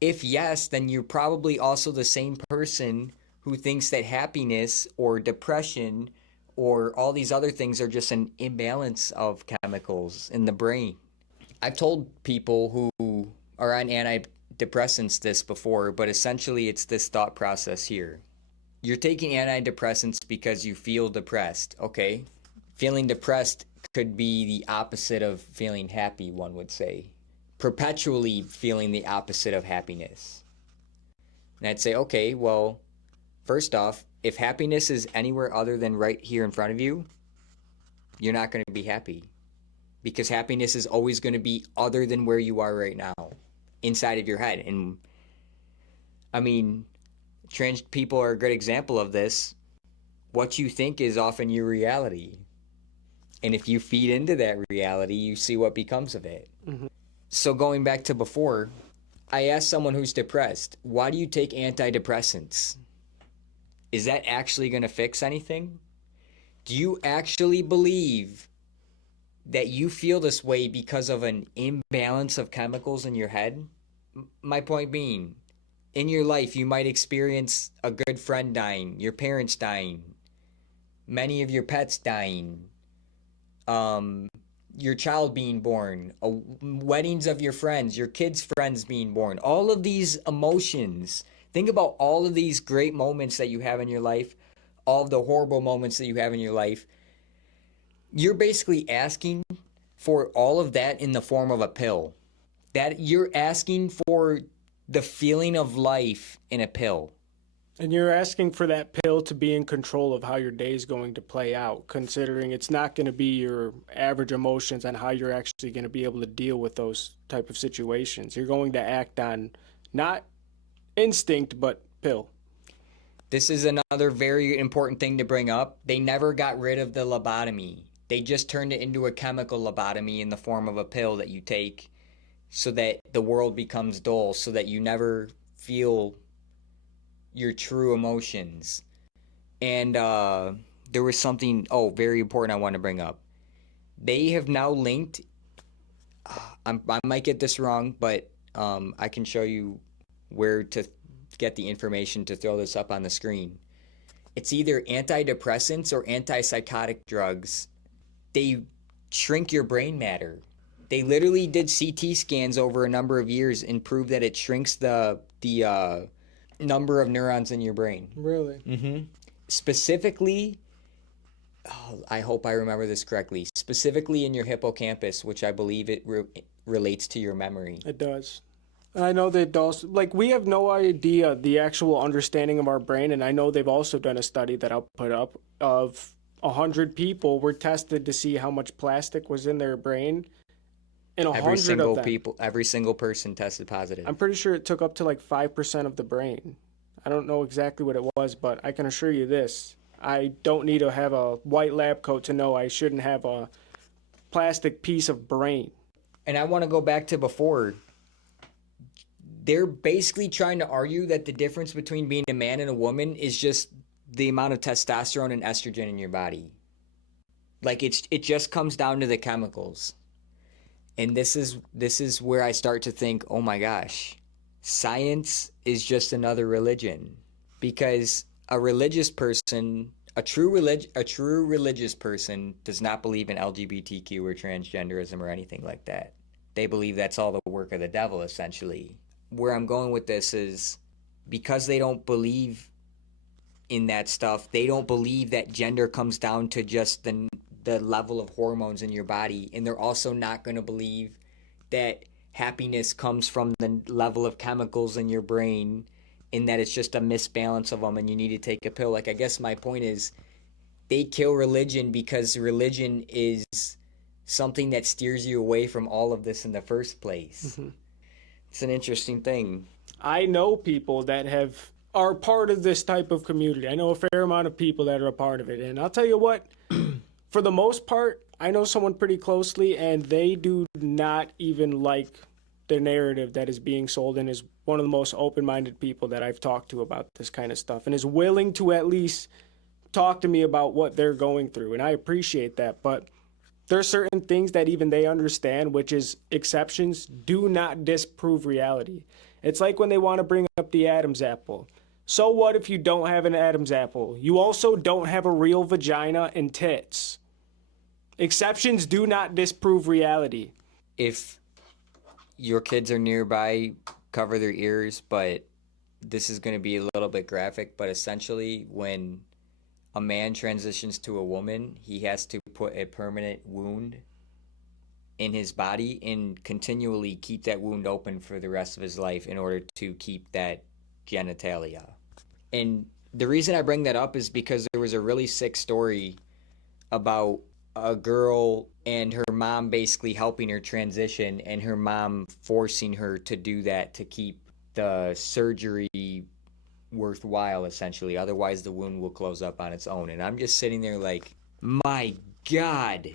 If yes, then you're probably also the same person who thinks that happiness or depression or all these other things are just an imbalance of chemicals in the brain. I've told people who are on antidepressants this before, but essentially it's this thought process here. You're taking antidepressants because you feel depressed, okay? Feeling depressed could be the opposite of feeling happy, one would say. Perpetually feeling the opposite of happiness. And I'd say, okay, well, first off, if happiness is anywhere other than right here in front of you, you're not going to be happy. Because happiness is always going to be other than where you are right now, inside of your head. And I mean, trans people are a good example of this. What you think is often your reality. And if you feed into that reality, you see what becomes of it. Mm-hmm. So going back to before, I asked someone who's depressed, why do you take antidepressants? Is that actually going to fix anything? Do you actually believe that you feel this way because of an imbalance of chemicals in your head? My point being, in your life, you might experience a good friend dying, your parents dying, many of your pets dying, your child being born, weddings of your friends, your kids' friends being born. All of these emotions. Think about all of these great moments that you have in your life, all of the horrible moments that you have in your life. You're basically asking for all of that in the form of a pill. That you're asking for the feeling of life in a pill. And you're asking for that pill to be in control of how your day is going to play out, considering it's not going to be your average emotions on how you're actually going to be able to deal with those type of situations. You're going to act on not instinct, but pill. This is another very important thing to bring up. They never got rid of the lobotomy. They just turned it into a chemical lobotomy in the form of a pill that you take so that the world becomes dull, so that you never feel your true emotions. And there was something, very important I want to bring up. They have now linked, I might get this wrong, but I can show you where to get the information to throw this up on the screen. It's either antidepressants or antipsychotic drugs. They shrink your brain matter. They literally did CT scans over a number of years and proved that it shrinks the number of neurons in your brain. Really? Mm-hmm. Specifically, I hope I remember this correctly, specifically in your hippocampus, which I believe it relates to your memory. It does. I know they've also, we have no idea the actual understanding of our brain, and I know they've also done a study that I'll put up of 100 people were tested to see how much plastic was in their brain, and 100 of them. Every single person tested positive. I'm pretty sure it took up to 5% of the brain. I don't know exactly what it was, but I can assure you this. I don't need to have a white lab coat to know I shouldn't have a plastic piece of brain. And I want to go back to before. They're basically trying to argue that the difference between being a man and a woman is just the amount of testosterone and estrogen in your body. It just comes down to the chemicals. And this is where I start to think, oh my gosh, science is just another religion. Because a religious person, a true religious person does not believe in LGBTQ or transgenderism or anything like that. They believe that's all the work of the devil, essentially. Where I'm going with this is because they don't believe in that stuff, they don't believe that gender comes down to just the level of hormones in your body, and they're also not going to believe that happiness comes from the level of chemicals in your brain, and that it's just a misbalance of them and you need to take a pill. I guess my point is they kill religion because religion is something that steers you away from all of this in the first place. Mm-hmm. It's an interesting thing. I know people that are part of this type of community. I know a fair amount of people that are a part of it, and I'll tell you what, for the most part, I know someone pretty closely, and they do not even like the narrative that is being sold, and is one of the most open-minded people that I've talked to about this kind of stuff, and is willing to at least talk to me about what they're going through, and I appreciate that. But there are certain things that even they understand, which is exceptions do not disprove reality. It's like when they want to bring up the Adam's apple. So what if you don't have an Adam's apple? You also don't have a real vagina and tits. Exceptions do not disprove reality. If your kids are nearby, cover their ears, but this is going to be a little bit graphic, but essentially when a man transitions to a woman, he has to put a permanent wound in his body and continually keep that wound open for the rest of his life in order to keep that genitalia. And the reason I bring that up is because there was a really sick story about a girl and her mom basically helping her transition, and her mom forcing her to do that to keep the surgery worthwhile, essentially. Otherwise, the wound will close up on its own. And I'm just sitting there like, my God,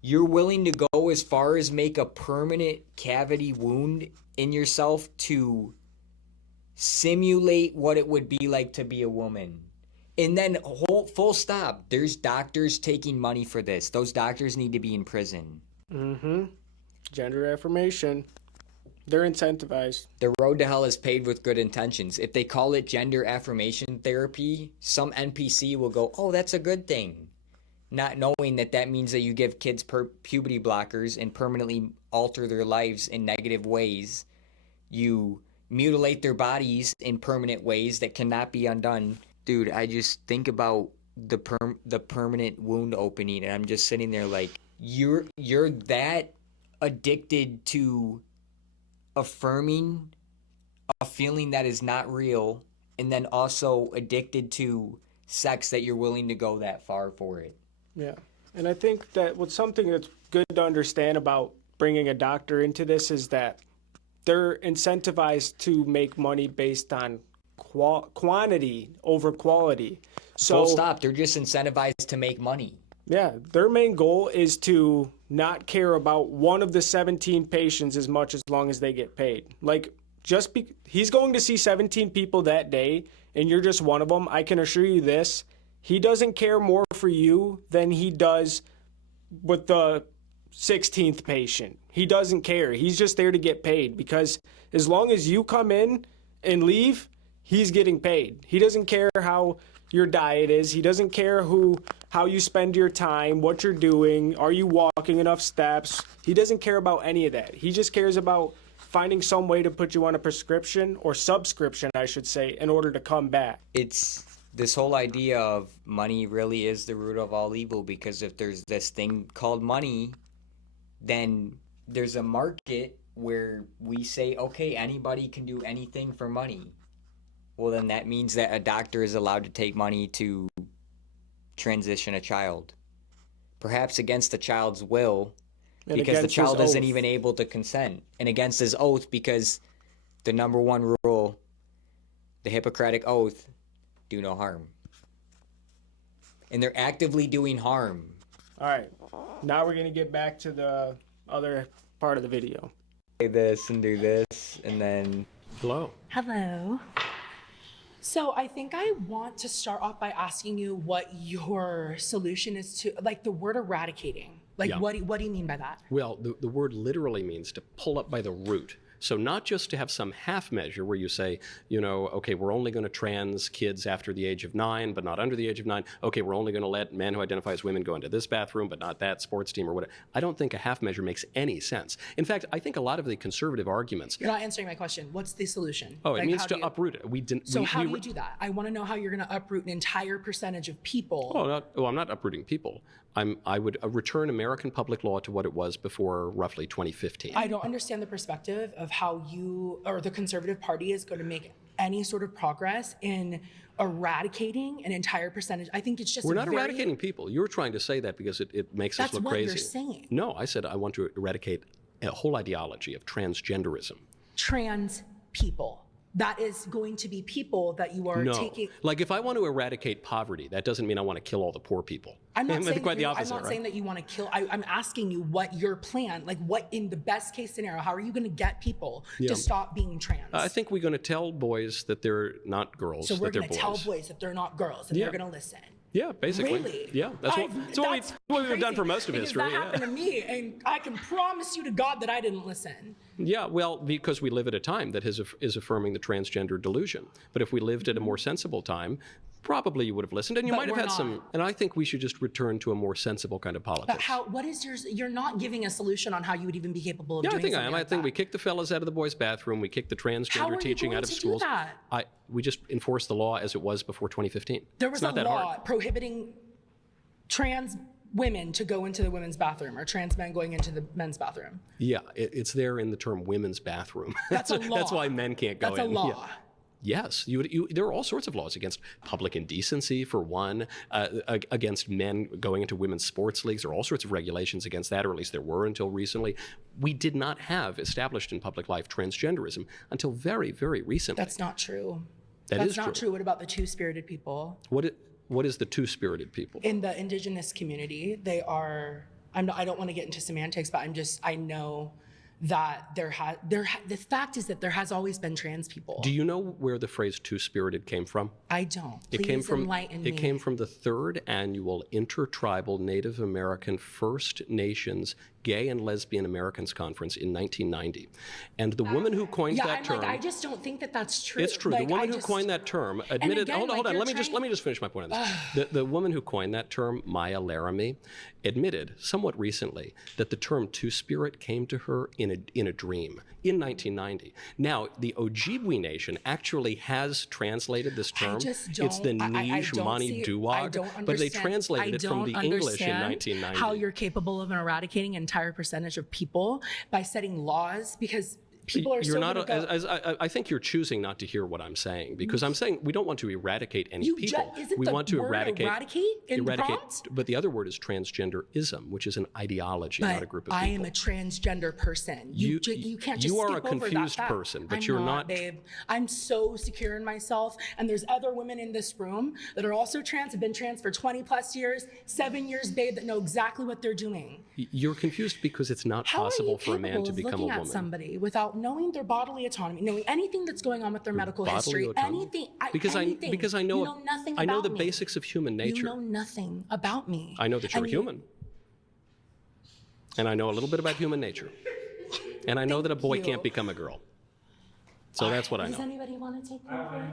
you're willing to go as far as make a permanent cavity wound in yourself to simulate what it would be like to be a woman. And then full stop. There's doctors taking money for this. Those doctors need to be in prison. Mm-hmm. Gender affirmation. They're incentivized. The road to hell is paved with good intentions. If they call it gender affirmation therapy, some NPC will go, oh, that's a good thing. Not knowing that that means that you give kids puberty blockers and permanently alter their lives in negative ways. You mutilate their bodies in permanent ways that cannot be undone. Dude, I just think about the permanent wound opening, and I'm just sitting there like, you're that addicted to affirming a feeling that is not real, and then also addicted to sex that you're willing to go that far for it. Yeah. And I think that what's something that's good to understand about bringing a doctor into this is that they're incentivized to make money based on quantity over quality. So, full stop. They're just incentivized to make money. Yeah, their main goal is to not care about one of the 17 patients as much as long as they get paid. Like, he's going to see 17 people that day, and you're just one of them. I can assure you this. He doesn't care more for you than he does with the 16th patient. He doesn't care. He's just there to get paid, because as long as you come in and leave, he's getting paid. He doesn't care how your diet is. He doesn't care how you spend your time, what you're doing, are you walking enough steps. He doesn't care about any of that. He just cares about finding some way to put you on a prescription, or subscription, I should say, in order to come back. It's this whole idea of money really is the root of all evil, because if there's this thing called money, then there's a market where we say, okay, anybody can do anything for money. Well, then that means that a doctor is allowed to take money to transition a child, perhaps against the child's will, because the child isn't even able to consent, and against his oath, because the number one rule, the Hippocratic Oath, do no harm. And they're actively doing harm. All right, now we're going to get back to the other part of the video. Say this and do this, and then... Hello. Hello. So I think I want to start off by asking you what your solution is to, like, the word eradicating. Like, Yeah. what do you mean by that? Well, the word literally means to pull up by the root. So not just to have some half measure where you say, okay, we're only going to trans kids after the age of 9, but not under the age of 9. Okay, we're only going to let men who identify as women go into this bathroom, but not that sports team or whatever. I don't think a half measure makes any sense. In fact, I think a lot of the conservative arguments... You're not answering my question. What's the solution? Oh, it Like, means how to do you- uproot it. So how do you do that? I want to know how you're going to uproot an entire percentage of people. I'm not uprooting people. I would return American public law to what it was before roughly 2015. I don't understand the perspective of how you or the Conservative Party is going to make any sort of progress in eradicating an entire percentage. I think it's just We're not eradicating people. You're trying to say that because it makes us That's look what crazy. you're saying. No, I said I want to eradicate a whole ideology of transgenderism. Trans people. That is going to be people that you are No, taking. like if I want to eradicate poverty, that doesn't mean I want to kill all the poor people. I'm not saying quite the I'm opposite, not right? saying that you want to kill. I'm asking you what your plan, like what in the best case scenario, how are you going to get people Yeah. to stop being trans? I think we're going to tell boys that they're not girls, so we're that they're going to boys. tell boys that they're not girls, and Yeah. they're going to listen. Yeah, basically. Really? Yeah, that's what we've done for most of because history. That Yeah. happened to me, and I can promise you to God that I didn't listen. Yeah, well, because we live at a time that is affirming the transgender delusion. But if we lived at a more sensible time, probably you would have listened, and you But might have we're had some. not. And I think we should just return to a more sensible kind of politics. But how? What is yours? You're not giving a solution on how you would even be capable of Yeah, I doing think I something am. I like think that. we kick the fellas out of the boys' bathroom. We kick the How are transgender you teaching going out of to do schools. that? We just enforce the law as it was before 2015. There was it's not a that law hard. prohibiting trans women to go into the women's bathroom, or trans men going into the men's bathroom. Yeah, it's there in the term women's bathroom. That's a law. That's why men can't go That's in. a law. Yeah. Yes, there are all sorts of laws against public indecency, for one, against men going into women's sports leagues. There are all sorts of regulations against that, or at least there were until recently. We did not have established in public life transgenderism until very, very recently. That's not true. That That's is not true. true. What about the two-spirited people? What is the two-spirited people? In the indigenous community, they are, I don't want to get into semantics, but I know that the fact is that there has always been trans people. Do you know where the phrase two-spirited came from? I don't. It came Please from enlighten me. It came from the 3rd annual Intertribal Native American First Nations Gay and Lesbian Americans Conference in 1990. And the woman who coined that term... I just don't think that that's true. It's true. The woman who coined that term admitted... again, hold on. Let me just finish my point on this. The woman who coined that term, Maya Laramie, admitted somewhat recently that the term Two-Spirit came to her in a dream in 1990. Now, the Ojibwe Nation actually has translated this term. It's the Niche Mani Duwag, but they translated it from the English in 1990. How you're capable of eradicating an entire percentage of people by setting laws, because people are I think you're choosing not to hear what I'm saying, because I'm saying we don't want to eradicate any people. We want to eradicate prompt? But the other word is transgenderism, which is an ideology, not a group of people. I am a transgender person. You can't just You are skip a over confused that person, but I'm you're not, babe. I'm so secure in myself, and there's other women in this room that are also trans, have been trans for 20 plus years, 7 years, babe, that know exactly what they're doing. You're confused because it's not possible for a man to become a woman. How are you capable of looking at somebody without knowing their bodily autonomy, knowing anything that's going on with their medical history, anything? Because I know nothing I know about the me. basics of human nature. You know nothing about me. I know that you're human. And I know a little bit about human nature. And I know that a boy can't become a girl. So that's what I know. Does anybody want to take over?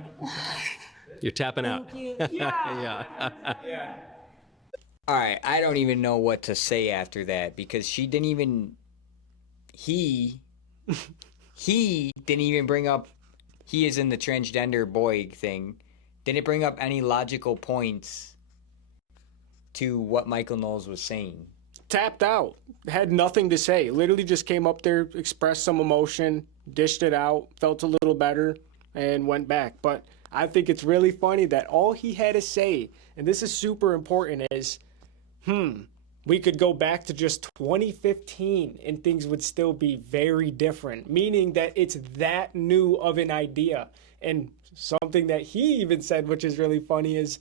You're tapping out. Thank you. Yeah. All right, I don't even know what to say after that, because she didn't even... He didn't even bring up... He is in the transgender boy thing. Didn't bring up any logical points to what Michael Knowles was saying. Tapped out. Had nothing to say. Literally just came up there, expressed some emotion, dished it out, felt a little better, and went back. But I think it's really funny that all he had to say, and this is super important, is, we could go back to just 2015 and things would still be very different, meaning that it's that new of an idea. And something that he even said, which is really funny, is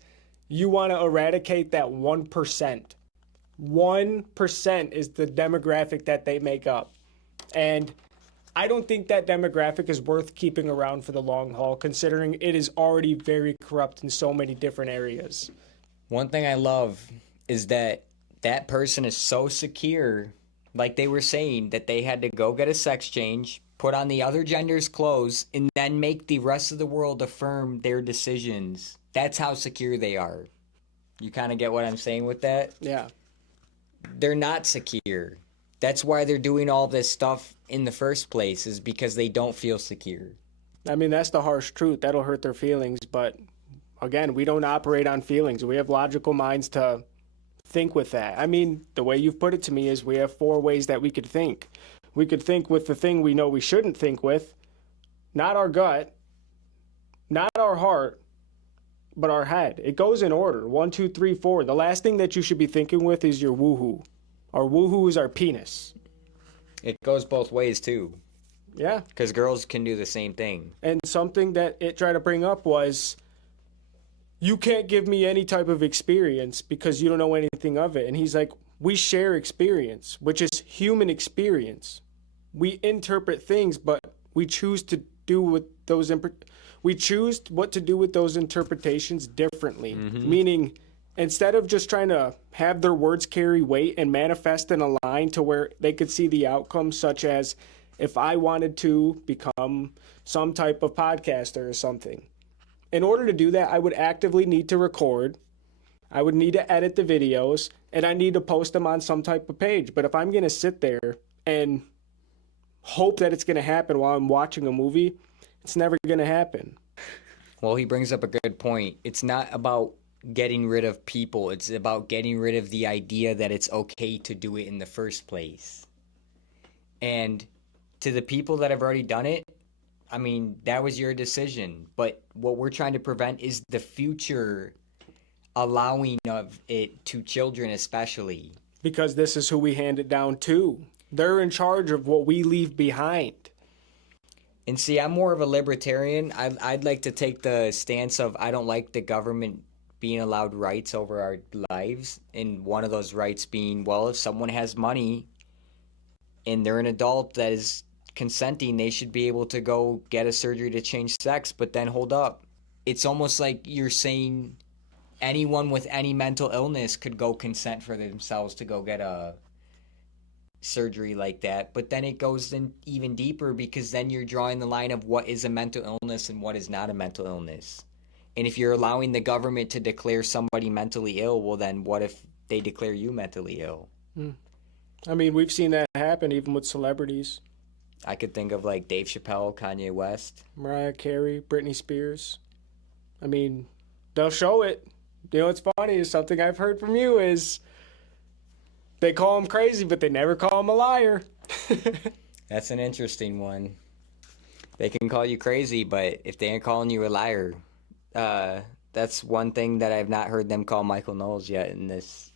you want to eradicate that 1%. 1% is the demographic that they make up. And I don't think that demographic is worth keeping around for the long haul, considering it is already very corrupt in so many different areas. One thing I love is that person is so secure, like they were saying, that they had to go get a sex change, put on the other gender's clothes, and then make the rest of the world affirm their decisions. That's how secure they are. You kind of get what I'm saying with that? Yeah. They're not secure. That's why they're doing all this stuff in the first place, is because they don't feel secure. I mean, that's the harsh truth. That'll hurt their feelings. But again, we don't operate on feelings. We have logical minds to think with that. I mean, the way you've put it to me is we have 4 ways that we could think. We could think with the thing we know we shouldn't think with, not our gut, not our heart, but our head. It goes in order. 1, 2, 3, 4. The last thing that you should be thinking with is your woohoo. Our woohoo is our penis. It goes both ways, too. Yeah. Because girls can do the same thing. And something that it tried to bring up was, you can't give me any type of experience because you don't know anything of it. And he's like, we share experience, which is human experience. We interpret things, but we choose to do with those we choose what to do with those interpretations differently. Meaning, instead of just trying to have their words carry weight and manifest in a line to where they could see the outcome, such as if I wanted to become some type of podcaster or something. In order to do that, I would actively need to record, I would need to edit the videos, and I need to post them on some type of page. But if I'm going to sit there and hope that it's going to happen while I'm watching a movie, it's never going to happen. Well, he brings up a good point. It's not about getting rid of people. It's about getting rid of the idea that it's okay to do it in the first place. And to the people that have already done it, I mean, that was your decision. But what we're trying to prevent is the future allowing of it to children especially. Because this is who we hand it down to. They're in charge of what we leave behind. And see, I'm more of a libertarian. I'd like to take the stance of I don't like the government being allowed rights over our lives. And one of those rights being, well, if someone has money and they're an adult that is consenting, they should be able to go get a surgery to change sex. But then hold up. It's almost like you're saying anyone with any mental illness could go consent for themselves to go get a surgery like that, but then it goes in even deeper, because then you're drawing the line of what is a mental illness and what is not a mental illness. And if you're allowing the government to declare somebody mentally ill, well, then what if they declare you mentally ill? I mean, we've seen that happen even with celebrities. I could think of like Dave Chappelle, Kanye West. Mariah Carey, Britney Spears. I mean, they'll show it. You know what's funny is something I've heard from you is they call him crazy, but they never call him a liar. That's an interesting one. They can call you crazy, but if they ain't calling you a liar, that's one thing that I've not heard them call Michael Knowles yet in this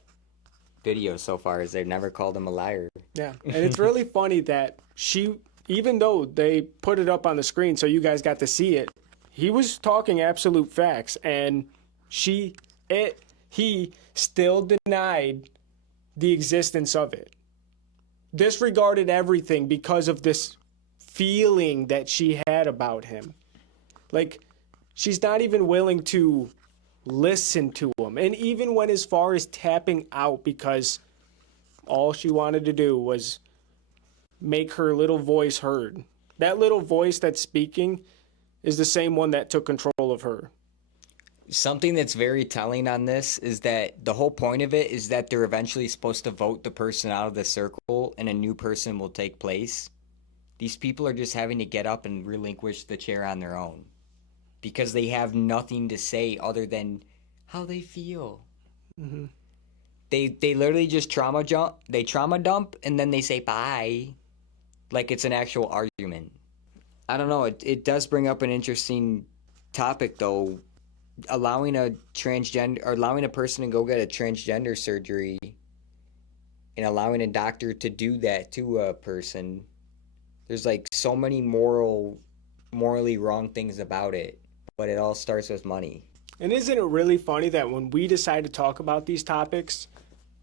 video so far, is they've never called him a liar. Yeah, and it's really funny that even though they put it up on the screen so you guys got to see it, he was talking absolute facts, and he still denied the existence of it. Disregarded everything because of this feeling that she had about him. Like, she's not even willing to listen to him, and even went as far as tapping out because all she wanted to do was make her little voice heard. That little voice that's speaking is the same one that took control of her. Something that's very telling on this is that the whole point of it is that they're eventually supposed to vote the person out of the circle and a new person will take place. These people are just having to get up and relinquish the chair on their own because they have nothing to say other than how they feel. Mm-hmm. They literally just trauma dump and then they say bye like it's an actual argument. I don't know, it does bring up an interesting topic though. Allowing a person to go get a transgender surgery and allowing a doctor to do that to a person, there's like so many morally wrong things about it, but it all starts with money. And isn't it really funny that when we decide to talk about these topics,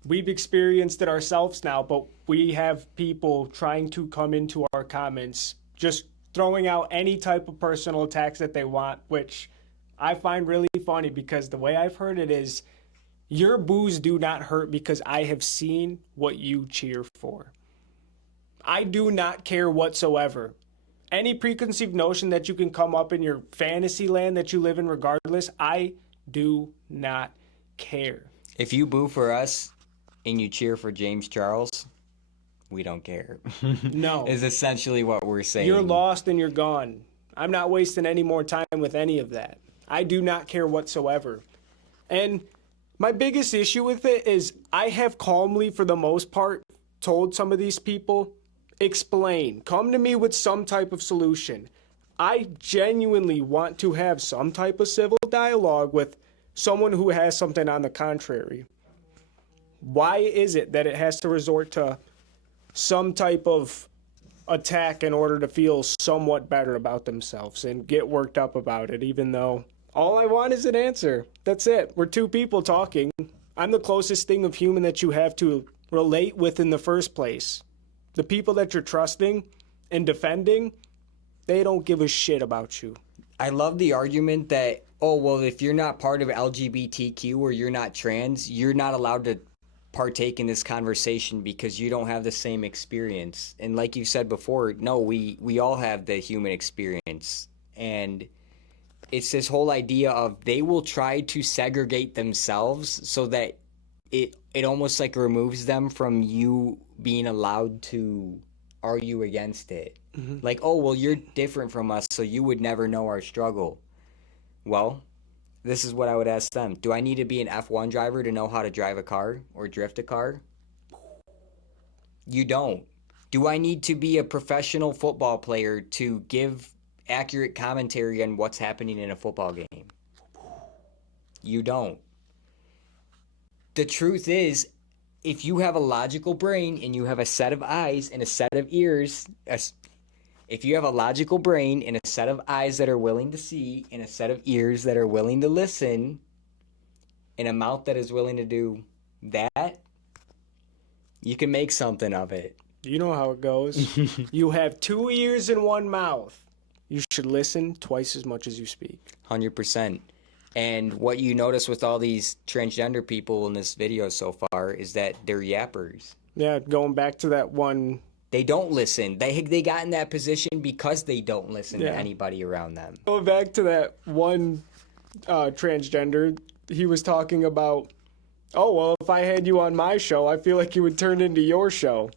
we've experienced it ourselves now, but we have people trying to come into our comments just throwing out any type of personal attacks that they want, which I find really funny because the way I've heard it is, your boos do not hurt because I have seen what you cheer for. I do not care whatsoever. Any preconceived notion that you can come up in your fantasy land that you live in regardless, I do not care. If you boo for us and you cheer for James Charles, we don't care. No. Is essentially what we're saying. You're lost and you're gone. I'm not wasting any more time with any of that. I do not care whatsoever. And my biggest issue with it is I have calmly, for the most part, told some of these people, explain, come to me with some type of solution. I genuinely want to have some type of civil dialogue with someone who has something on the contrary. Why is it that it has to resort to some type of attack in order to feel somewhat better about themselves and get worked up about it, even though all I want is an answer? That's it. We're two people talking. I'm the closest thing of human that you have to relate with in the first place. The people that you're trusting and defending, they don't give a shit about you. I love the argument that, oh, well, if you're not part of LGBTQ or you're not trans, you're not allowed to partake in this conversation because you don't have the same experience. And like you said before, no, we all have the human experience. And it's this whole idea of they will try to segregate themselves so that it almost like removes them from you being allowed to argue against it. Mm-hmm. Like, oh, well, you're different from us, so you would never know our struggle. Well, this is what I would ask them. Do I need to be an F1 driver to know how to drive a car or drift a car? You don't. Do I need to be a professional football player to give accurate commentary on what's happening in a football game? You don't. The truth is, if you have a logical brain and you have a set of eyes and a set of ears, if you have a logical brain and a set of eyes that are willing to see and a set of ears that are willing to listen and a mouth that is willing to do that, you can make something of it. You know how it goes. You have 2 ears and 1 mouth. You should listen twice as much as you speak. 100%. And what you notice with all these transgender people in this video so far is that they're yappers. Yeah, going back to that one. They don't listen. They got in that position because they don't listen to Yeah. anybody around them. Going back to that one transgender, he was talking about, oh, well, if I had you on my show, I feel like you would turn into your show.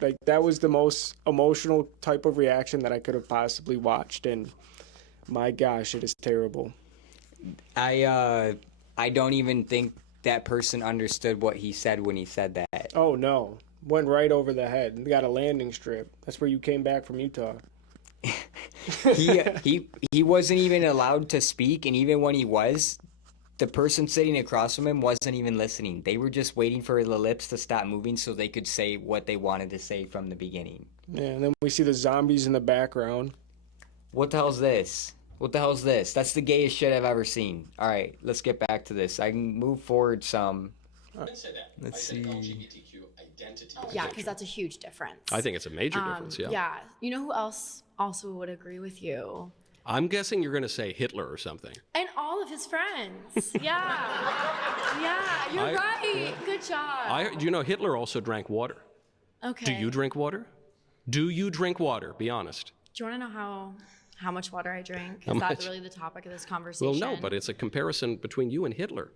Like, that was the most emotional type of reaction that I could have possibly watched, and my gosh, it is terrible. I don't even think that person understood what he said when he said that. Oh, no. Went right over the head. Got a landing strip. That's where you came back from Utah. He wasn't even allowed to speak, and even when he was, the person sitting across from him wasn't even listening. They were just waiting for the lips to stop moving so they could say what they wanted to say from the beginning. Yeah, and then we see the zombies in the background. What the hell's this? What the hell's this? That's the gayest shit I've ever seen. All right, let's get back to this. I can move forward some. Let's see. Yeah, because that's a huge difference. I think it's a major difference, yeah. Yeah. You know who else also would agree with you? I'm guessing you're going to say Hitler or something. And all of his friends. Yeah. Yeah, you're right. Good job. Do you know Hitler also drank water? Okay. Do you drink water? Do you drink water? Be honest. Do you want to know how much water I drink? How Is that much? really the topic of this conversation? Well, no, but it's a comparison between you and Hitler.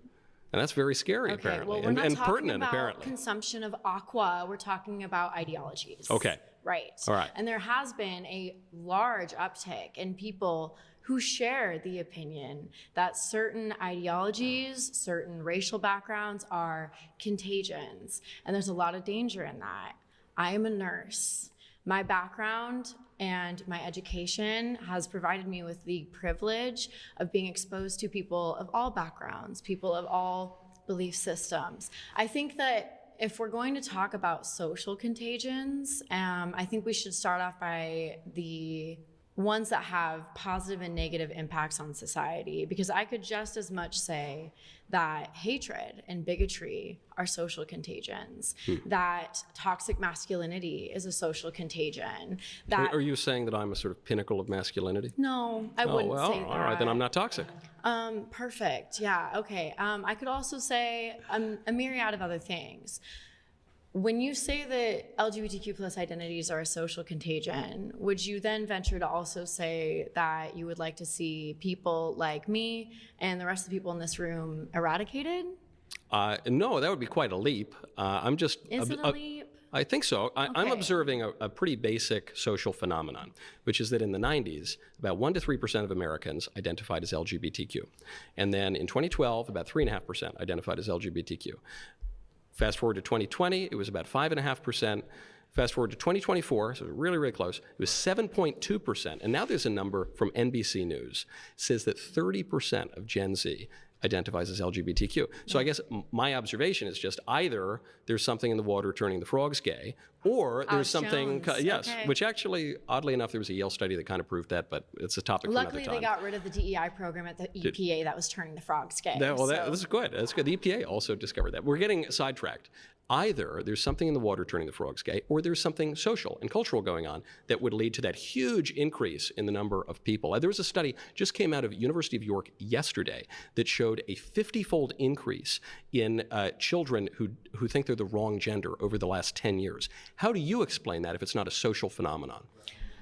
And that's very scary, Okay, apparently, well, we're not and talking pertinent, about apparently. consumption of aqua. We're talking about ideologies. Okay. Right. All right. And there has been a large uptick in people who share the opinion that certain ideologies, certain racial backgrounds are contagions. And there's a lot of danger in that. I am a nurse. My background and my education has provided me with the privilege of being exposed to people of all backgrounds, people of all belief systems. I think that if we're going to talk about social contagions, I think we should start off by the ones that have positive and negative impacts on society, because I could just as much say that hatred and bigotry are social contagions, that toxic masculinity is a social contagion. That Are you saying that I'm a sort of pinnacle of masculinity? No, I wouldn't say that. All right, then I'm not toxic. Perfect. Yeah. Okay. I could also say a myriad of other things. When you say that LGBTQ plus identities are a social contagion, would you then venture to also say that you would like to see people like me and the rest of the people in this room eradicated? No, that would be quite a leap. I'm just. Is it a leap? I think so. I'm Okay. observing a pretty basic social phenomenon, which is that in the 90s, about 1 to 3% of Americans identified as LGBTQ. And then in 2012, about 3.5% identified as LGBTQ. Fast forward to 2020, it was about 5.5%. Fast forward to 2024, so really, really close, it was 7.2%. And now there's a number from NBC News, says that 30% of Gen Z identifies as LGBTQ. So I guess my observation is just either there's something in the water turning the frogs gay, or there's something, Jones. yes, Okay. which actually, oddly enough, there was a Yale study that kind of proved that, but it's a topic for Luckily, another time. they got rid of the DEI program at the EPA that was turning the frogs gay. That's good. That's good. The EPA also discovered that. We're getting sidetracked. Either there's something in the water turning the frogs gay, or there's something social and cultural going on that would lead to that huge increase in the number of people. There was a study just came out of University of York yesterday that showed a 50-fold increase in children who think they're the wrong gender over the last 10 years. How do you explain that if it's not a social phenomenon?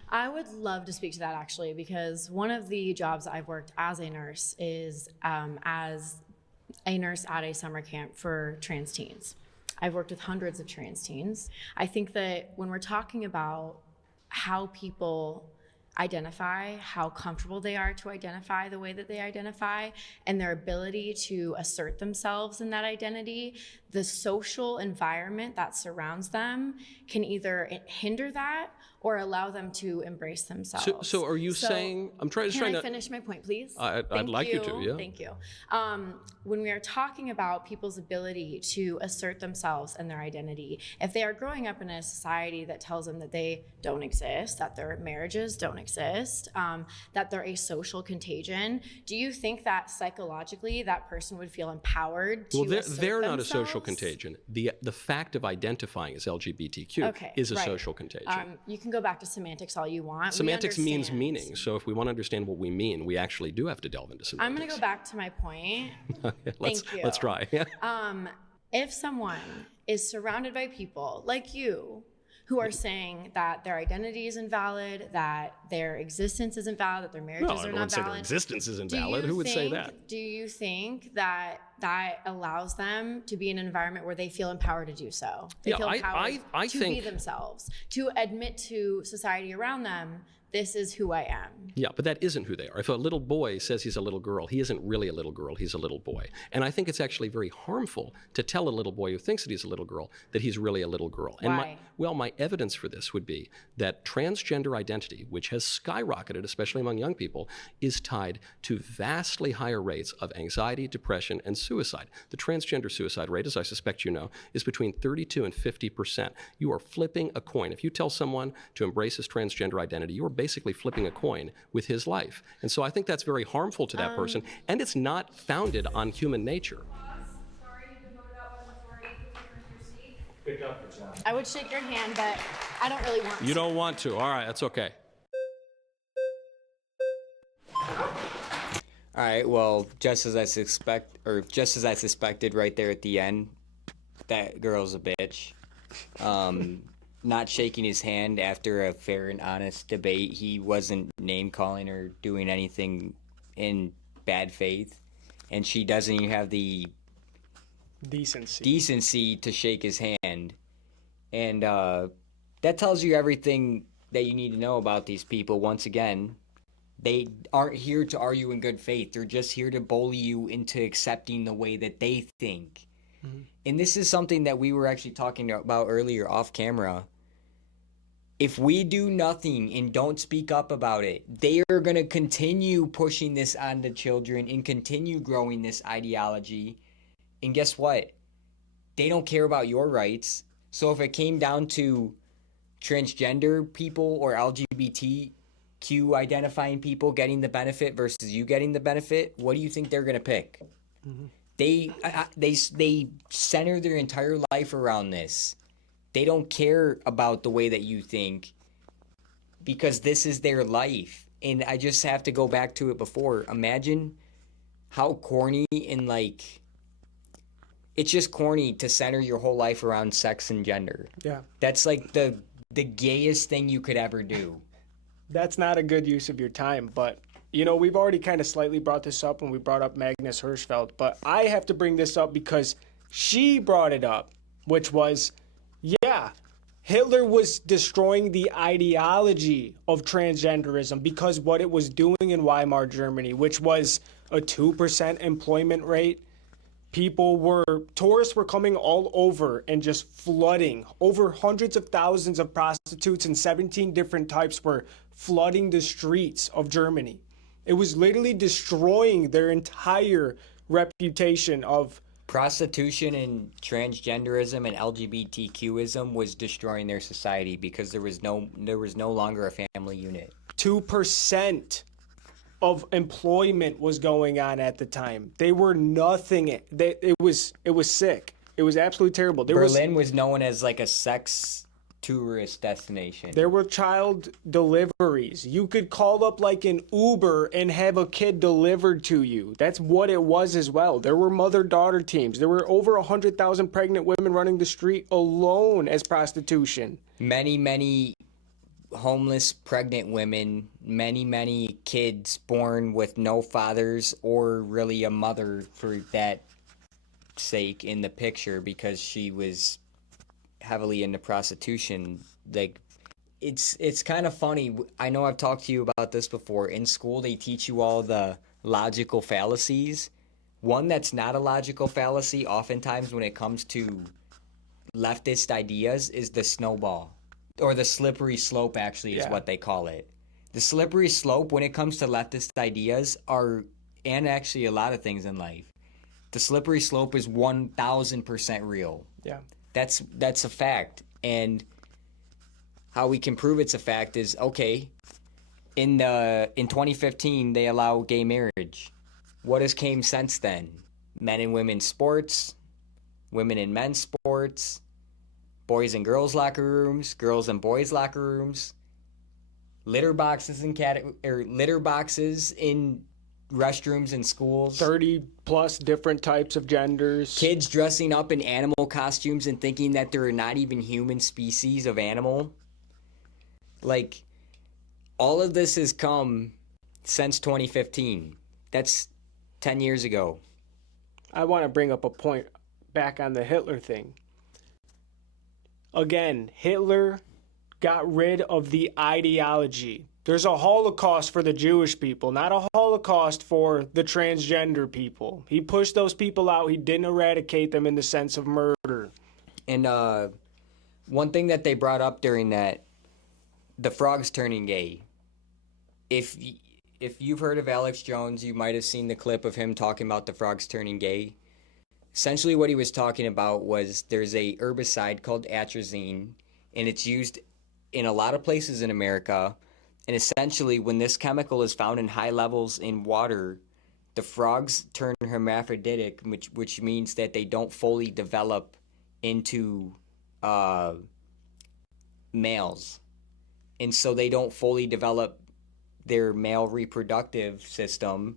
I would love to speak to that actually, because one of the jobs I've worked as a nurse is as a nurse at a summer camp for trans teens. I've worked with hundreds of trans teens. I think that when we're talking about how people identify, how comfortable they are to identify the way that they identify, and their ability to assert themselves in that identity, the social environment that surrounds them can either hinder that or allow them to embrace themselves. So are you saying, I'm trying Can I to finish my point, please? I'd like you to, yeah. Thank you. When we are talking about people's ability to assert themselves and their identity, if they are growing up in a society that tells them that they don't exist, that their marriages don't exist, that they're a social contagion, do you think that psychologically that person would feel empowered to assert they're not a themselves? social contagion. The fact of identifying as LGBTQ is a right. social contagion. You can go back to semantics all you want. Semantics We means understand. meaning. So if we want to understand what we mean, we actually do have to delve into semantics. I'm going to go back to my point. Thank you. Let's try. If someone is surrounded by people like you who are saying that their identity is invalid, that their existence isn't valid, that their marriages No, are I not wouldn't say their valid. existence isn't valid. Who would say that? Do you think that that allows them to be in an environment where they feel empowered to do so? They feel empowered to be themselves, to admit to society around them, this is who I am. Yeah, but that isn't who they are. If a little boy says he's a little girl, he isn't really a little girl, he's a little boy. And I think it's actually very harmful to tell a little boy who thinks that he's a little girl that he's really a little girl. Why? And my evidence for this would be that transgender identity, which has skyrocketed, especially among young people, is tied to vastly higher rates of anxiety, depression, and suicide. The transgender suicide rate, as I suspect you know, is between 32 and 50%. You are flipping a coin. If you tell someone to embrace his transgender identity, you are basically flipping a coin with his life. And so I think that's very harmful to that person, and it's not founded on human nature. Sorry, you've been voted out by the majority. Please return to your seat. Pick up your job. I would shake your hand, but I don't really want to. You don't want to. All right, that's okay. All right. Well, just as I suspected, right there at the end, that girl's a bitch. Not shaking his hand after a fair and honest debate. He wasn't name calling or doing anything in bad faith, and she doesn't even have the decency to shake his hand. And that tells you everything that you need to know about these people. Once again, they aren't here to argue in good faith. They're just here to bully you into accepting the way that they think. Mm-hmm. And this is something that we were actually talking about earlier off camera. If we do nothing and don't speak up about it, they are going to continue pushing this on the children and continue growing this ideology. And guess what? They don't care about your rights. So if it came down to transgender people or LGBTQ identifying people getting the benefit versus you getting the benefit, what do you think they're going to pick? Mm-hmm. They center their entire life around this. They don't care about the way that you think because this is their life. And I just have to go back to it before. Imagine how corny and it's just corny to center your whole life around sex and gender. Yeah. That's like the gayest thing you could ever do. That's not a good use of your time, but you know, we've already kind of slightly brought this up when we brought up Magnus Hirschfeld, but I have to bring this up because she brought it up, which was, yeah, Hitler was destroying the ideology of transgenderism because what it was doing in Weimar Germany, which was a 2% employment rate. Tourists were coming all over and just flooding. Over hundreds of thousands of prostitutes and 17 different types were flooding the streets of Germany. It was literally destroying their entire reputation of prostitution, and transgenderism and LGBTQism was destroying their society because there was no longer a family unit. 2% of employment was going on at the time. They were nothing. It was sick. It was absolutely terrible. Berlin was known as like a sex tourist destination. There were child deliveries. You could call up like an Uber and have a kid delivered to you. That's what it was as well. There were mother-daughter teams. There were over 100,000 pregnant women running the street alone as prostitution. Many homeless pregnant women, many kids born with no fathers or really a mother for that sake in the picture because she was heavily into prostitution. Like, it's kind of funny. I know I've talked to you about this before. In school, they teach you all the logical fallacies. One that's not a logical fallacy, oftentimes when it comes to leftist ideas, is the snowball. Or the slippery slope, actually, is what they call it. The slippery slope, when it comes to leftist ideas, and actually a lot of things in life, the slippery slope is 1,000% real. Yeah. That's a fact. And how we can prove it's a fact is, okay, in 2015, they allow gay marriage. What has came since then? Men and women's sports, women and men's sports, boys and girls locker rooms, girls and boys locker rooms, litter boxes in restrooms in schools. 30 plus different types of genders. Kids dressing up in animal costumes and thinking that there are not even human species of animal. Like, all of this has come since 2015. That's 10 years ago. I want to bring up a point back on the Hitler thing. Again, Hitler got rid of the ideology. There's a Holocaust for the Jewish people, not a Holocaust for the transgender people. He pushed those people out. He didn't eradicate them in the sense of murder. And one thing that they brought up during that, the frogs turning gay. If you've heard of Alex Jones, you might have seen the clip of him talking about the frogs turning gay. Essentially what he was talking about was there's a herbicide called atrazine, and it's used in a lot of places in America. And essentially when this chemical is found in high levels in water, the frogs turn hermaphroditic, which means that they don't fully develop into males. And so they don't fully develop their male reproductive system,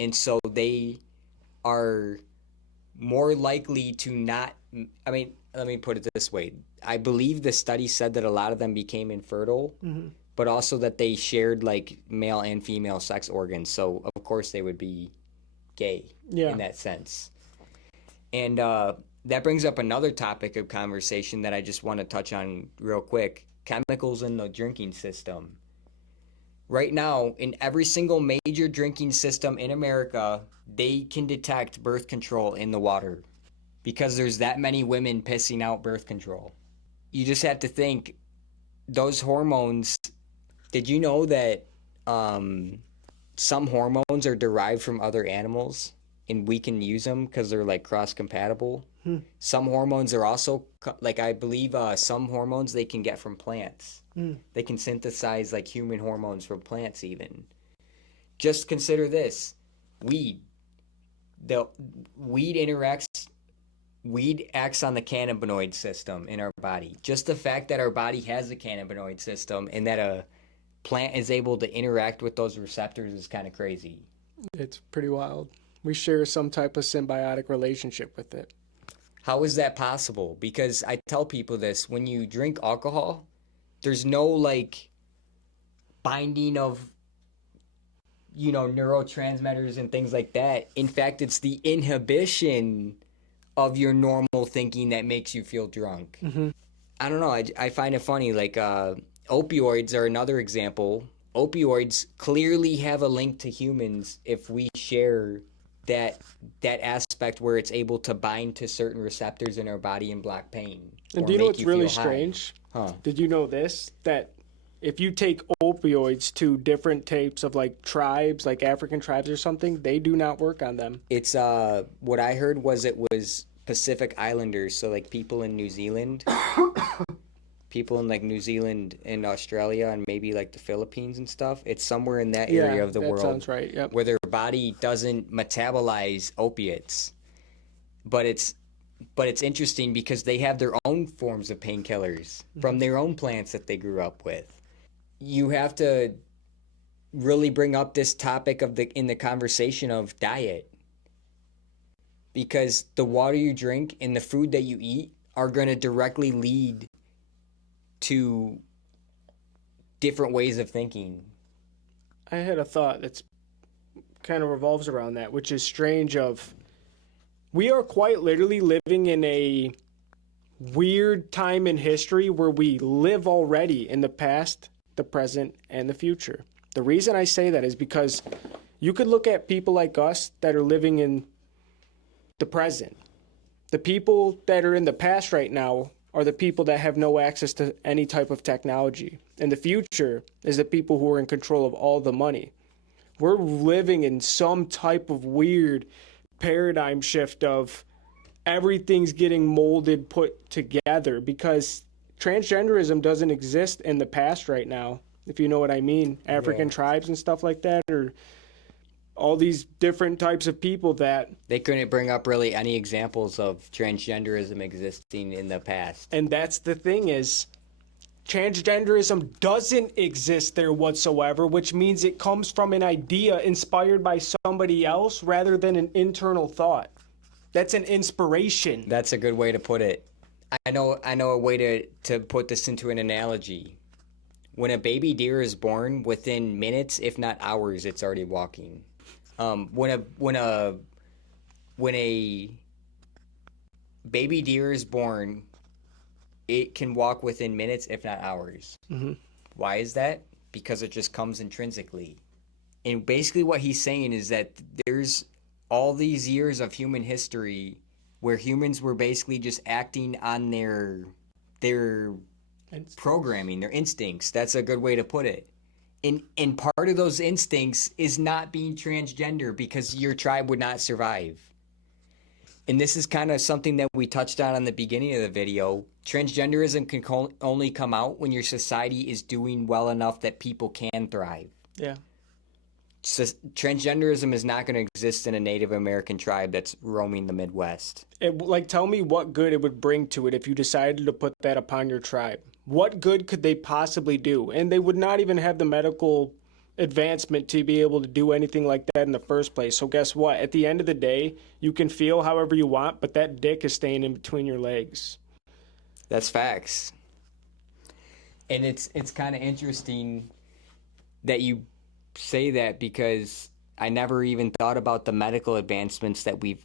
and so they are more likely to not, I mean, let me put it this way. I believe the study said that a lot of them became infertile, but also that they shared like male and female sex organs, so of course they would be gay in that sense. And that brings up another topic of conversation that I just want to touch on real quick. Chemicals in the drinking system. Right now, in every single major drinking system in America, they can detect birth control in the water because there's that many women pissing out birth control. You just have to think, those hormones, did you know that some hormones are derived from other animals and we can use them because they're like cross-compatible? Some hormones are also, like I believe some hormones they can get from plants. They can synthesize like human hormones from plants even. Just consider this. Weed. Weed acts on the cannabinoid system in our body. Just the fact that our body has a cannabinoid system and that a plant is able to interact with those receptors is kind of crazy. It's pretty wild. We share some type of symbiotic relationship with it. How is that possible? Because I tell people this, when you drink alcohol, there's no like binding of, you know, neurotransmitters and things like that. In fact, it's the inhibition of your normal thinking that makes you feel drunk. I don't know. I find it funny. Like opioids are another example. Opioids clearly have a link to humans if we share that aspect where it's able to bind to certain receptors in our body and block pain. And do you know what's really strange? Did you know this? That if you take opioids to different types of like tribes, like African tribes or something, they do not work on them. It's what I heard was it was Pacific Islanders, so like people in New Zealand, people in like New Zealand and Australia and maybe like the Philippines and stuff. It's somewhere in that area of the world. Sounds right. Yep. Where their body doesn't metabolize opiates. But it's interesting because they have their own forms of painkillers from their own plants that they grew up with. You have to really bring up this topic in the conversation of diet. Because the water you drink and the food that you eat are going to directly lead to different ways of thinking. I had a thought that's kind of revolves around that, which is strange of we are quite literally living in a weird time in history where we live already in the past, the present, and the future. The reason I say that is because you could look at people like us that are living in the present. The people that are in the past right now are the people that have no access to any type of technology. And the future is the people who are in control of all the money. We're living in some type of weird paradigm shift of everything's getting molded, put together, because transgenderism doesn't exist in the past right now, if you know what I mean. African tribes and stuff like that, or all these different types of people that... They couldn't bring up really any examples of transgenderism existing in the past. And that's the thing is, transgenderism doesn't exist there whatsoever, which means it comes from an idea inspired by somebody else rather than an internal thought. That's an inspiration. That's a good way to put it. I know a way to put this into an analogy. When a baby deer is born, within minutes, if not hours, it's already walking. When a baby deer is born, it can walk within minutes, if not hours. Mm-hmm. Why is that? Because it just comes intrinsically. And basically what he's saying is that there's all these years of human history where humans were basically just acting on their programming, their instincts. That's a good way to put it. And part of those instincts is not being transgender because your tribe would not survive. And this is kind of something that we touched on the beginning of the video. Transgenderism can only come out when your society is doing well enough that people can thrive. Yeah. So transgenderism is not going to exist in a Native American tribe that's roaming the Midwest. Tell me what good it would bring to it if you decided to put that upon your tribe. What good could they possibly do? And they would not even have the medical advancement to be able to do anything like that in the first place. So guess what? At the end of the day, you can feel however you want, but that dick is staying in between your legs. That's facts. And it's kind of interesting that you say that because I never even thought about the medical advancements that we've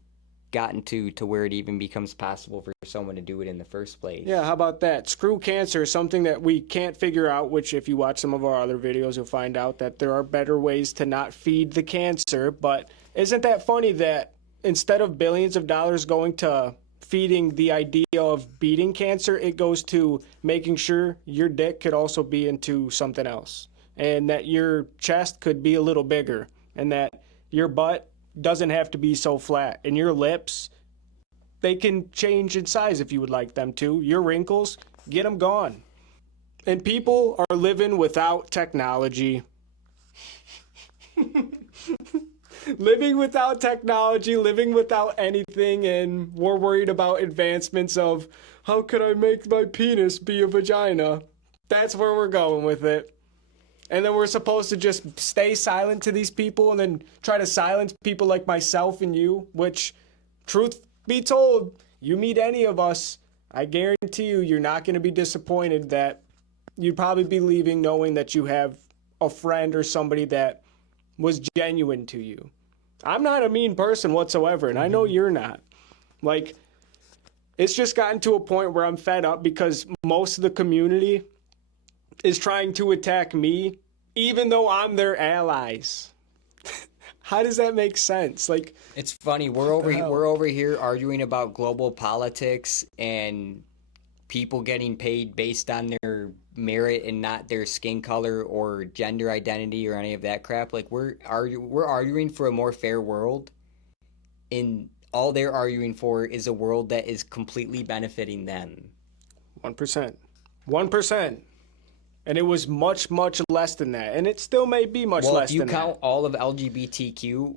gotten to where it even becomes possible for someone to do it in the first place. Yeah, how about that? Screw cancer, something that we can't figure out, which if you watch some of our other videos, you'll find out that there are better ways to not feed the cancer. But isn't that funny that instead of billions of dollars going to feeding the idea of beating cancer, it goes to making sure your dick could also be into something else, and that your chest could be a little bigger, and that your butt doesn't have to be so flat, and your lips, they can change in size if you would like them to. Your wrinkles, get them gone. And people are living without technology. Living without technology, living without anything, and we're worried about advancements of how could I make my penis be a vagina? That's where we're going with it. And then we're supposed to just stay silent to these people and then try to silence people like myself and you, which, truth be told, you meet any of us, I guarantee you, you're not going to be disappointed that you'd probably be leaving knowing that you have a friend or somebody that was genuine to you. I'm not a mean person whatsoever, and I know you're not. Like, it's just gotten to a point where I'm fed up because most of the community is trying to attack me, even though I'm their allies. How does that make sense? Like, it's funny. We're over here arguing about global politics and people getting paid based on their merit and not their skin color or gender identity or any of that crap. Like, we're arguing for a more fair world, and all they're arguing for is a world that is completely benefiting them. 1%. 1%. And it was much, much less than that. And it still may be much less than that. Well, if you count all of LGBTQ,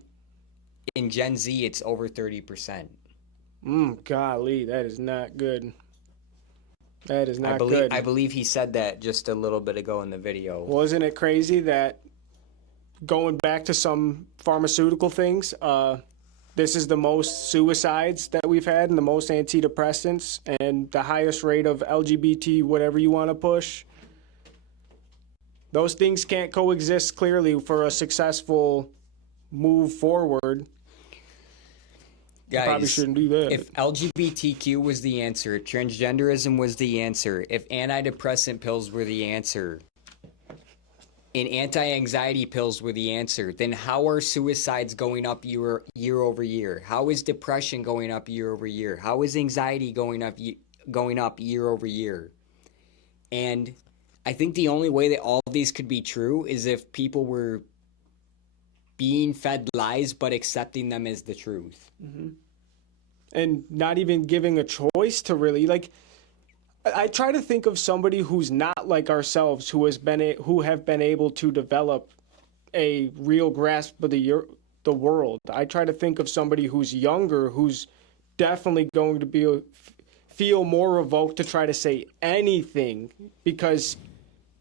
in Gen Z, it's over 30%. Golly, that is not good. That is not good. I believe he said that just a little bit ago in the video. Wasn't it crazy that, going back to some pharmaceutical things, this is the most suicides that we've had and the most antidepressants and the highest rate of LGBT, whatever you want to push. Those things can't coexist clearly for a successful move forward. Guys, probably shouldn't do that. If LGBTQ was the answer, if transgenderism was the answer, if antidepressant pills were the answer, and anti-anxiety pills were the answer, then how are suicides going up year over year? How is depression going up year over year? How is anxiety going up year over year? And I think the only way that all of these could be true is if people were being fed lies but accepting them as the truth. Mm-hmm. And not even giving a choice to really, like, I try to think of somebody who's not like ourselves, who have been able to develop a real grasp of the world. I try to think of somebody who's younger, who's definitely going to be feel more revoked to try to say anything because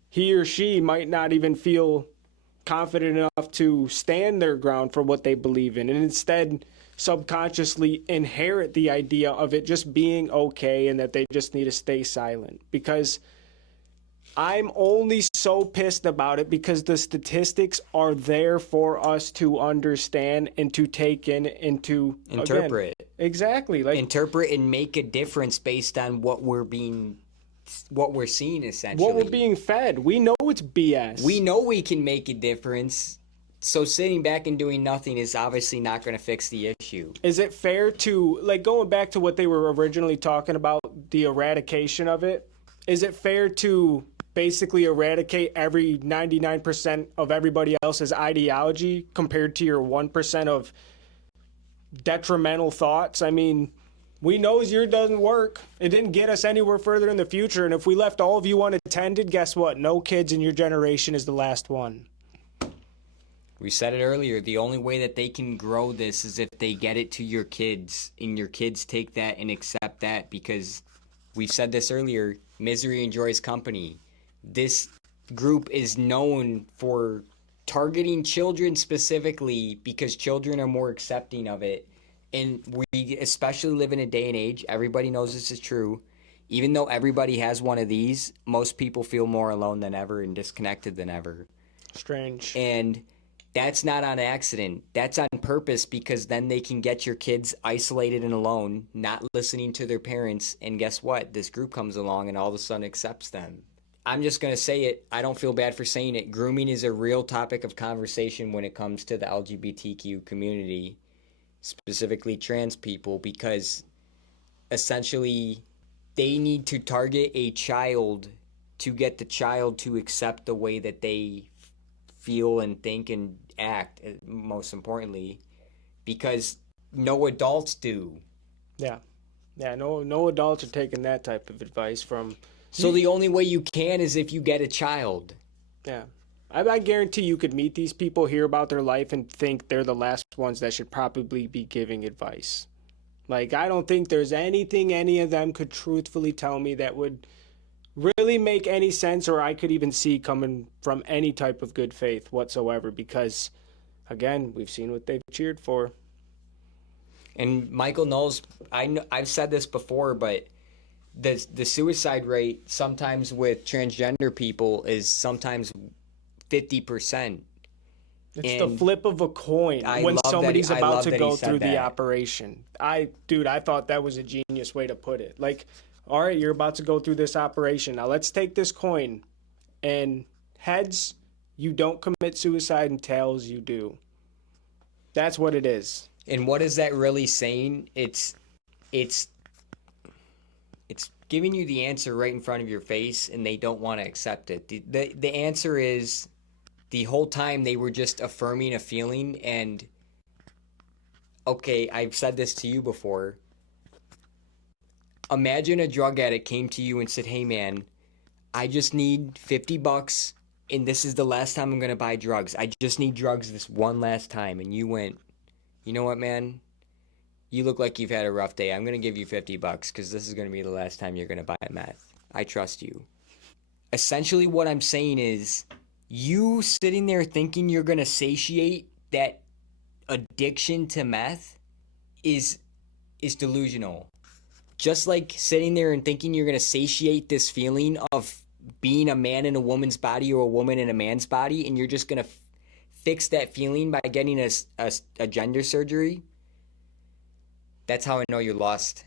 he or she might not even feel confident enough to stand their ground for what they believe in, and instead subconsciously inherit the idea of it just being okay and that they just need to stay silent. Because I'm only so pissed about it because the statistics are there for us to understand and to take in and to Interpret. Again, exactly. Like Interpret and make a difference based on what we're seeing, essentially. what we're being fed. We know it's BS. We know we can make a difference. So sitting back and doing nothing is obviously not going to fix the issue. Is it fair to, like, going back to what they were originally talking about, the eradication of it, is it fair to basically eradicate every 99% of everybody else's ideology compared to your 1% of detrimental thoughts? I mean, we know yours doesn't work. It didn't get us anywhere further in the future. And if we left all of you unattended, guess what? No kids in your generation is the last one. We said it earlier, the only way that they can grow this is if they get it to your kids, and your kids take that and accept that, because we've said this earlier, misery enjoys company. This group is known for targeting children specifically because children are more accepting of it. And we especially live in a day and age, everybody knows this is true. Even though everybody has one of these, most people feel more alone than ever and disconnected than ever. Strange. And that's not on accident. That's on purpose, because then they can get your kids isolated and alone, not listening to their parents. And guess what? This group comes along and all of a sudden accepts them. I'm just going to say it. I don't feel bad for saying it. Grooming is a real topic of conversation when it comes to the LGBTQ community, specifically trans people, because essentially they need to target a child to get the child to accept the way that they feel and think and act, most importantly, because no adults do. Yeah. No adults are taking that type of advice from. So the only way you can is if you get a child. Yeah. I guarantee you could meet these people, hear about their life, and think they're the last ones that should probably be giving advice. Like, I don't think there's anything any of them could truthfully tell me that would really make any sense, or I could even see coming from any type of good faith whatsoever, because, again, we've seen what they've cheered for. And Michael knows, I've said this before, but the suicide rate sometimes with transgender people is sometimes 50%. It's the flip of a coin when somebody's about to go through the operation. I thought that was a genius way to put it. Like, all right, you're about to go through this operation. Now let's take this coin, and heads, you don't commit suicide, and tails, you do. That's what it is. And what is that really saying? It's giving you the answer right in front of your face, and they don't want to accept it. The answer is, the whole time they were just affirming a feeling. And okay, I've said this to you before. Imagine a drug addict came to you and said, hey man, I just need $50 and this is the last time I'm going to buy drugs. I just need drugs this one last time. And you went, you know what, man? You look like you've had a rough day. I'm going to give you $50 because this is going to be the last time you're going to buy meth. I trust you. Essentially what I'm saying is, you sitting there thinking you're going to satiate that addiction to meth is delusional. Just like sitting there and thinking you're going to satiate this feeling of being a man in a woman's body or a woman in a man's body, and you're just going to fix that feeling by getting a gender surgery, that's how I know you're lost.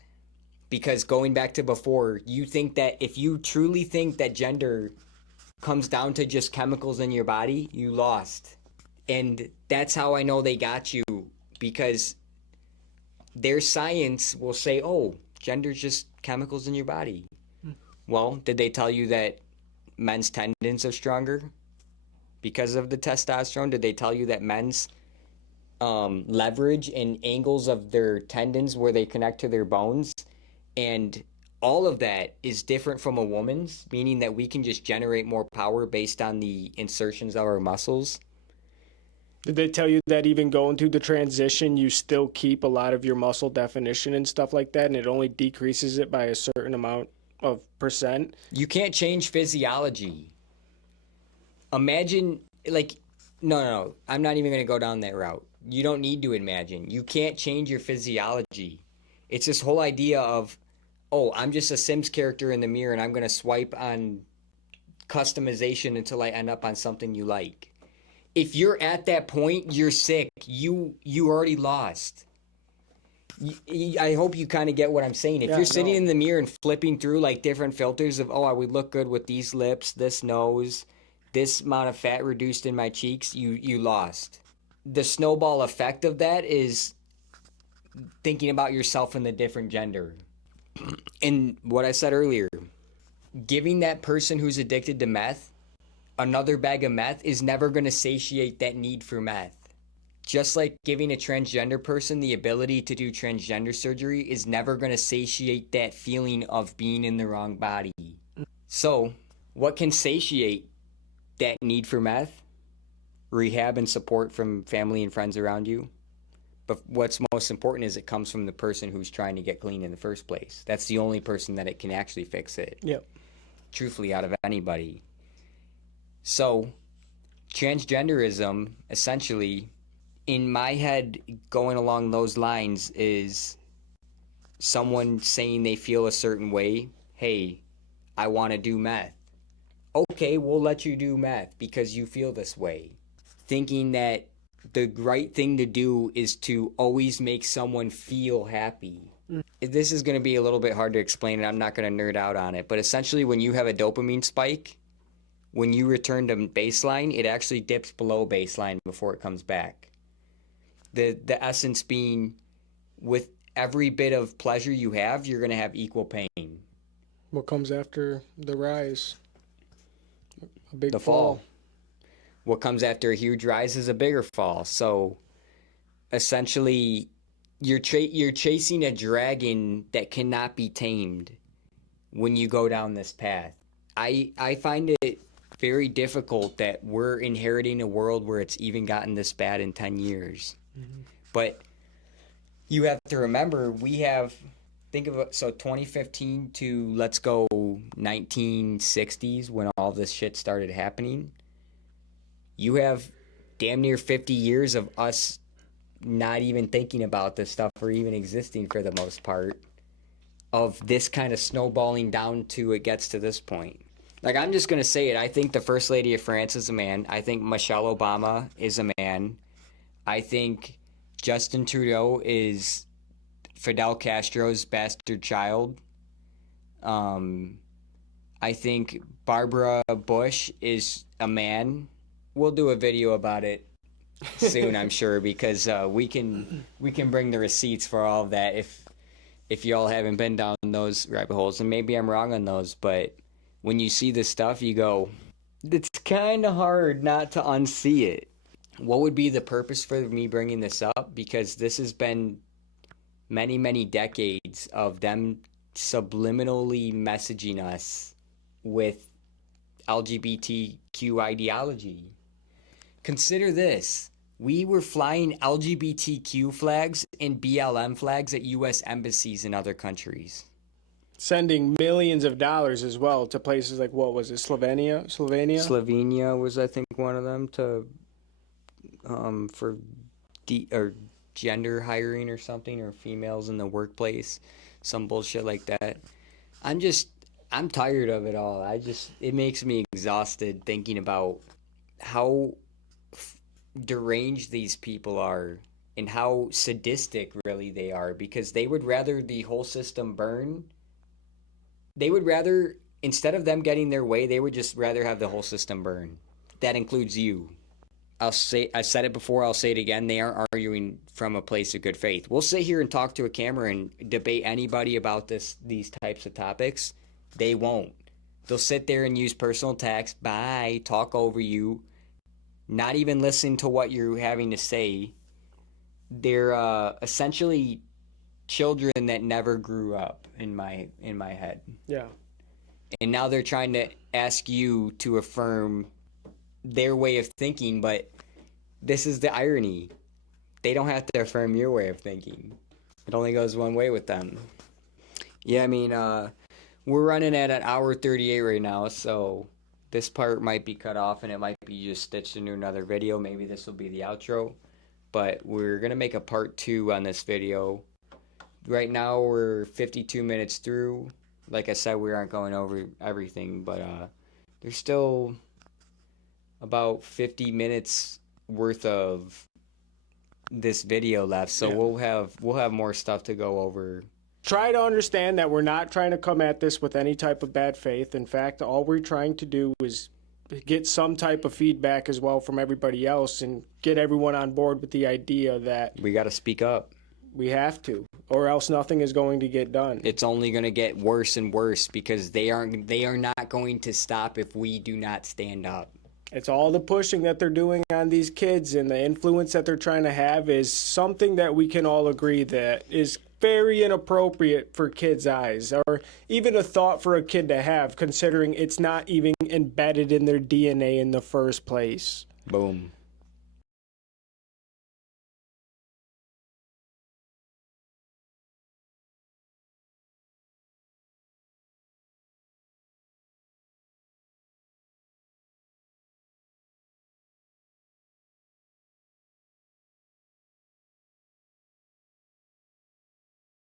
Because going back to before, you think that if you truly think that gender comes down to just chemicals in your body, you lost. And that's how I know they got you, because their science will say, oh, gender's just chemicals in your body. Well, did they tell you that men's tendons are stronger because of the testosterone? Did they tell you that men's leverage and angles of their tendons where they connect to their bones, and all of that is different from a woman's, meaning that we can just generate more power based on the insertions of our muscles? Did they tell you that even going through the transition, you still keep a lot of your muscle definition and stuff like that, and it only decreases it by a certain amount of percent? You can't change physiology. Imagine, like, no, I'm not even going to go down that route. You don't need to imagine. You can't change your physiology. It's this whole idea of, oh, I'm just a Sims character in the mirror and I'm going to swipe on customization until I end up on something you like. If you're at that point, you're sick. You already lost. I hope you kind of get what I'm saying. If you're sitting in the mirror and flipping through like different filters of, oh, I would look good with these lips, this nose, this amount of fat reduced in my cheeks, you lost. The snowball effect of that is thinking about yourself in the different gender. And what I said earlier, giving that person who's addicted to meth another bag of meth is never going to satiate that need for meth. Just like giving a transgender person the ability to do transgender surgery is never going to satiate that feeling of being in the wrong body. So, what can satiate that need for meth? Rehab and support from family and friends around you. But what's most important is it comes from the person who's trying to get clean in the first place. That's the only person that it can actually fix it. Yep. Truthfully, out of anybody. So, transgenderism, essentially, in my head, going along those lines, is someone saying they feel a certain way. Hey, I want to do meth. Okay, we'll let you do meth because you feel this way. Thinking that the right thing to do is to always make someone feel happy. This is going to be a little bit hard to explain, and I'm not going to nerd out on it. But essentially, when you have a dopamine spike, when you return to baseline, it actually dips below baseline before it comes back. The essence being, with every bit of pleasure you have, you're going to have equal pain. What comes after the rise? A big The fall. What comes after a huge rise is a bigger fall. So, essentially, you're chasing a dragon that cannot be tamed when you go down this path. I find it very difficult that we're inheriting a world where it's even gotten this bad in 10 years. Mm-hmm. But you have to remember, think of it, so 2015 to, let's go, 1960s when all this shit started happening. You have damn near 50 years of us not even thinking about this stuff or even existing for the most part, of this kind of snowballing down to it gets to this point. Like, I'm just going to say it. I think the First Lady of France is a man. I think Michelle Obama is a man. I think Justin Trudeau is Fidel Castro's bastard child. I think Barbara Bush is a man. We'll do a video about it soon, I'm sure, because we can bring the receipts for all of that if y'all haven't been down those rabbit holes. And maybe I'm wrong on those, but when you see this stuff, you go, it's kind of hard not to unsee it. What would be the purpose for me bringing this up? Because this has been many, many decades of them subliminally messaging us with LGBTQ ideology. Consider this. We were flying LGBTQ flags and BLM flags at U.S. embassies in other countries. Sending millions of dollars as well to places like, what was it, Slovenia? Slovenia was, I think, one of them to for gender hiring or something, or females in the workplace, some bullshit like that. I'm tired of it all. It makes me exhausted thinking about how deranged these people are and how sadistic really they are, because they would rather the whole system burn. They would rather, instead of them getting their way, they would just rather have the whole system burn. That includes you. I said it before, I'll say it again. They aren't arguing from a place of good faith. We'll sit here and talk to a camera and debate anybody about these types of topics. They won't. They'll sit there and use personal attacks, talk over you, not even listen to what you're having to say. They're essentially children that never grew up in my head. Yeah. And now they're trying to ask you to affirm their way of thinking, but this is the irony. They don't have to affirm your way of thinking. It only goes one way with them. Yeah, I mean, we're running at an hour 38 right now, so this part might be cut off and it might be just stitched into another video. Maybe this will be the outro. But we're going to make a part 2 on this video. Right now we're 52 minutes through. Like I said, we aren't going over everything, but there's still about 50 minutes worth of this video left, so Yeah. we'll have more stuff to go over. Try to understand that we're not trying to come at this with any type of bad faith. In fact, all we're trying to do is get some type of feedback as well from everybody else and get everyone on board with the idea that We got to speak up. we have to, or else nothing is going to get done. It's only going to get worse and worse because they are not going to stop if we do not stand up. It's all the pushing that they're doing on these kids and the influence that they're trying to have is something that we can all agree that is very inappropriate for kids' eyes, or even a thought for a kid to have, considering it's not even embedded in their DNA in the first place. Boom.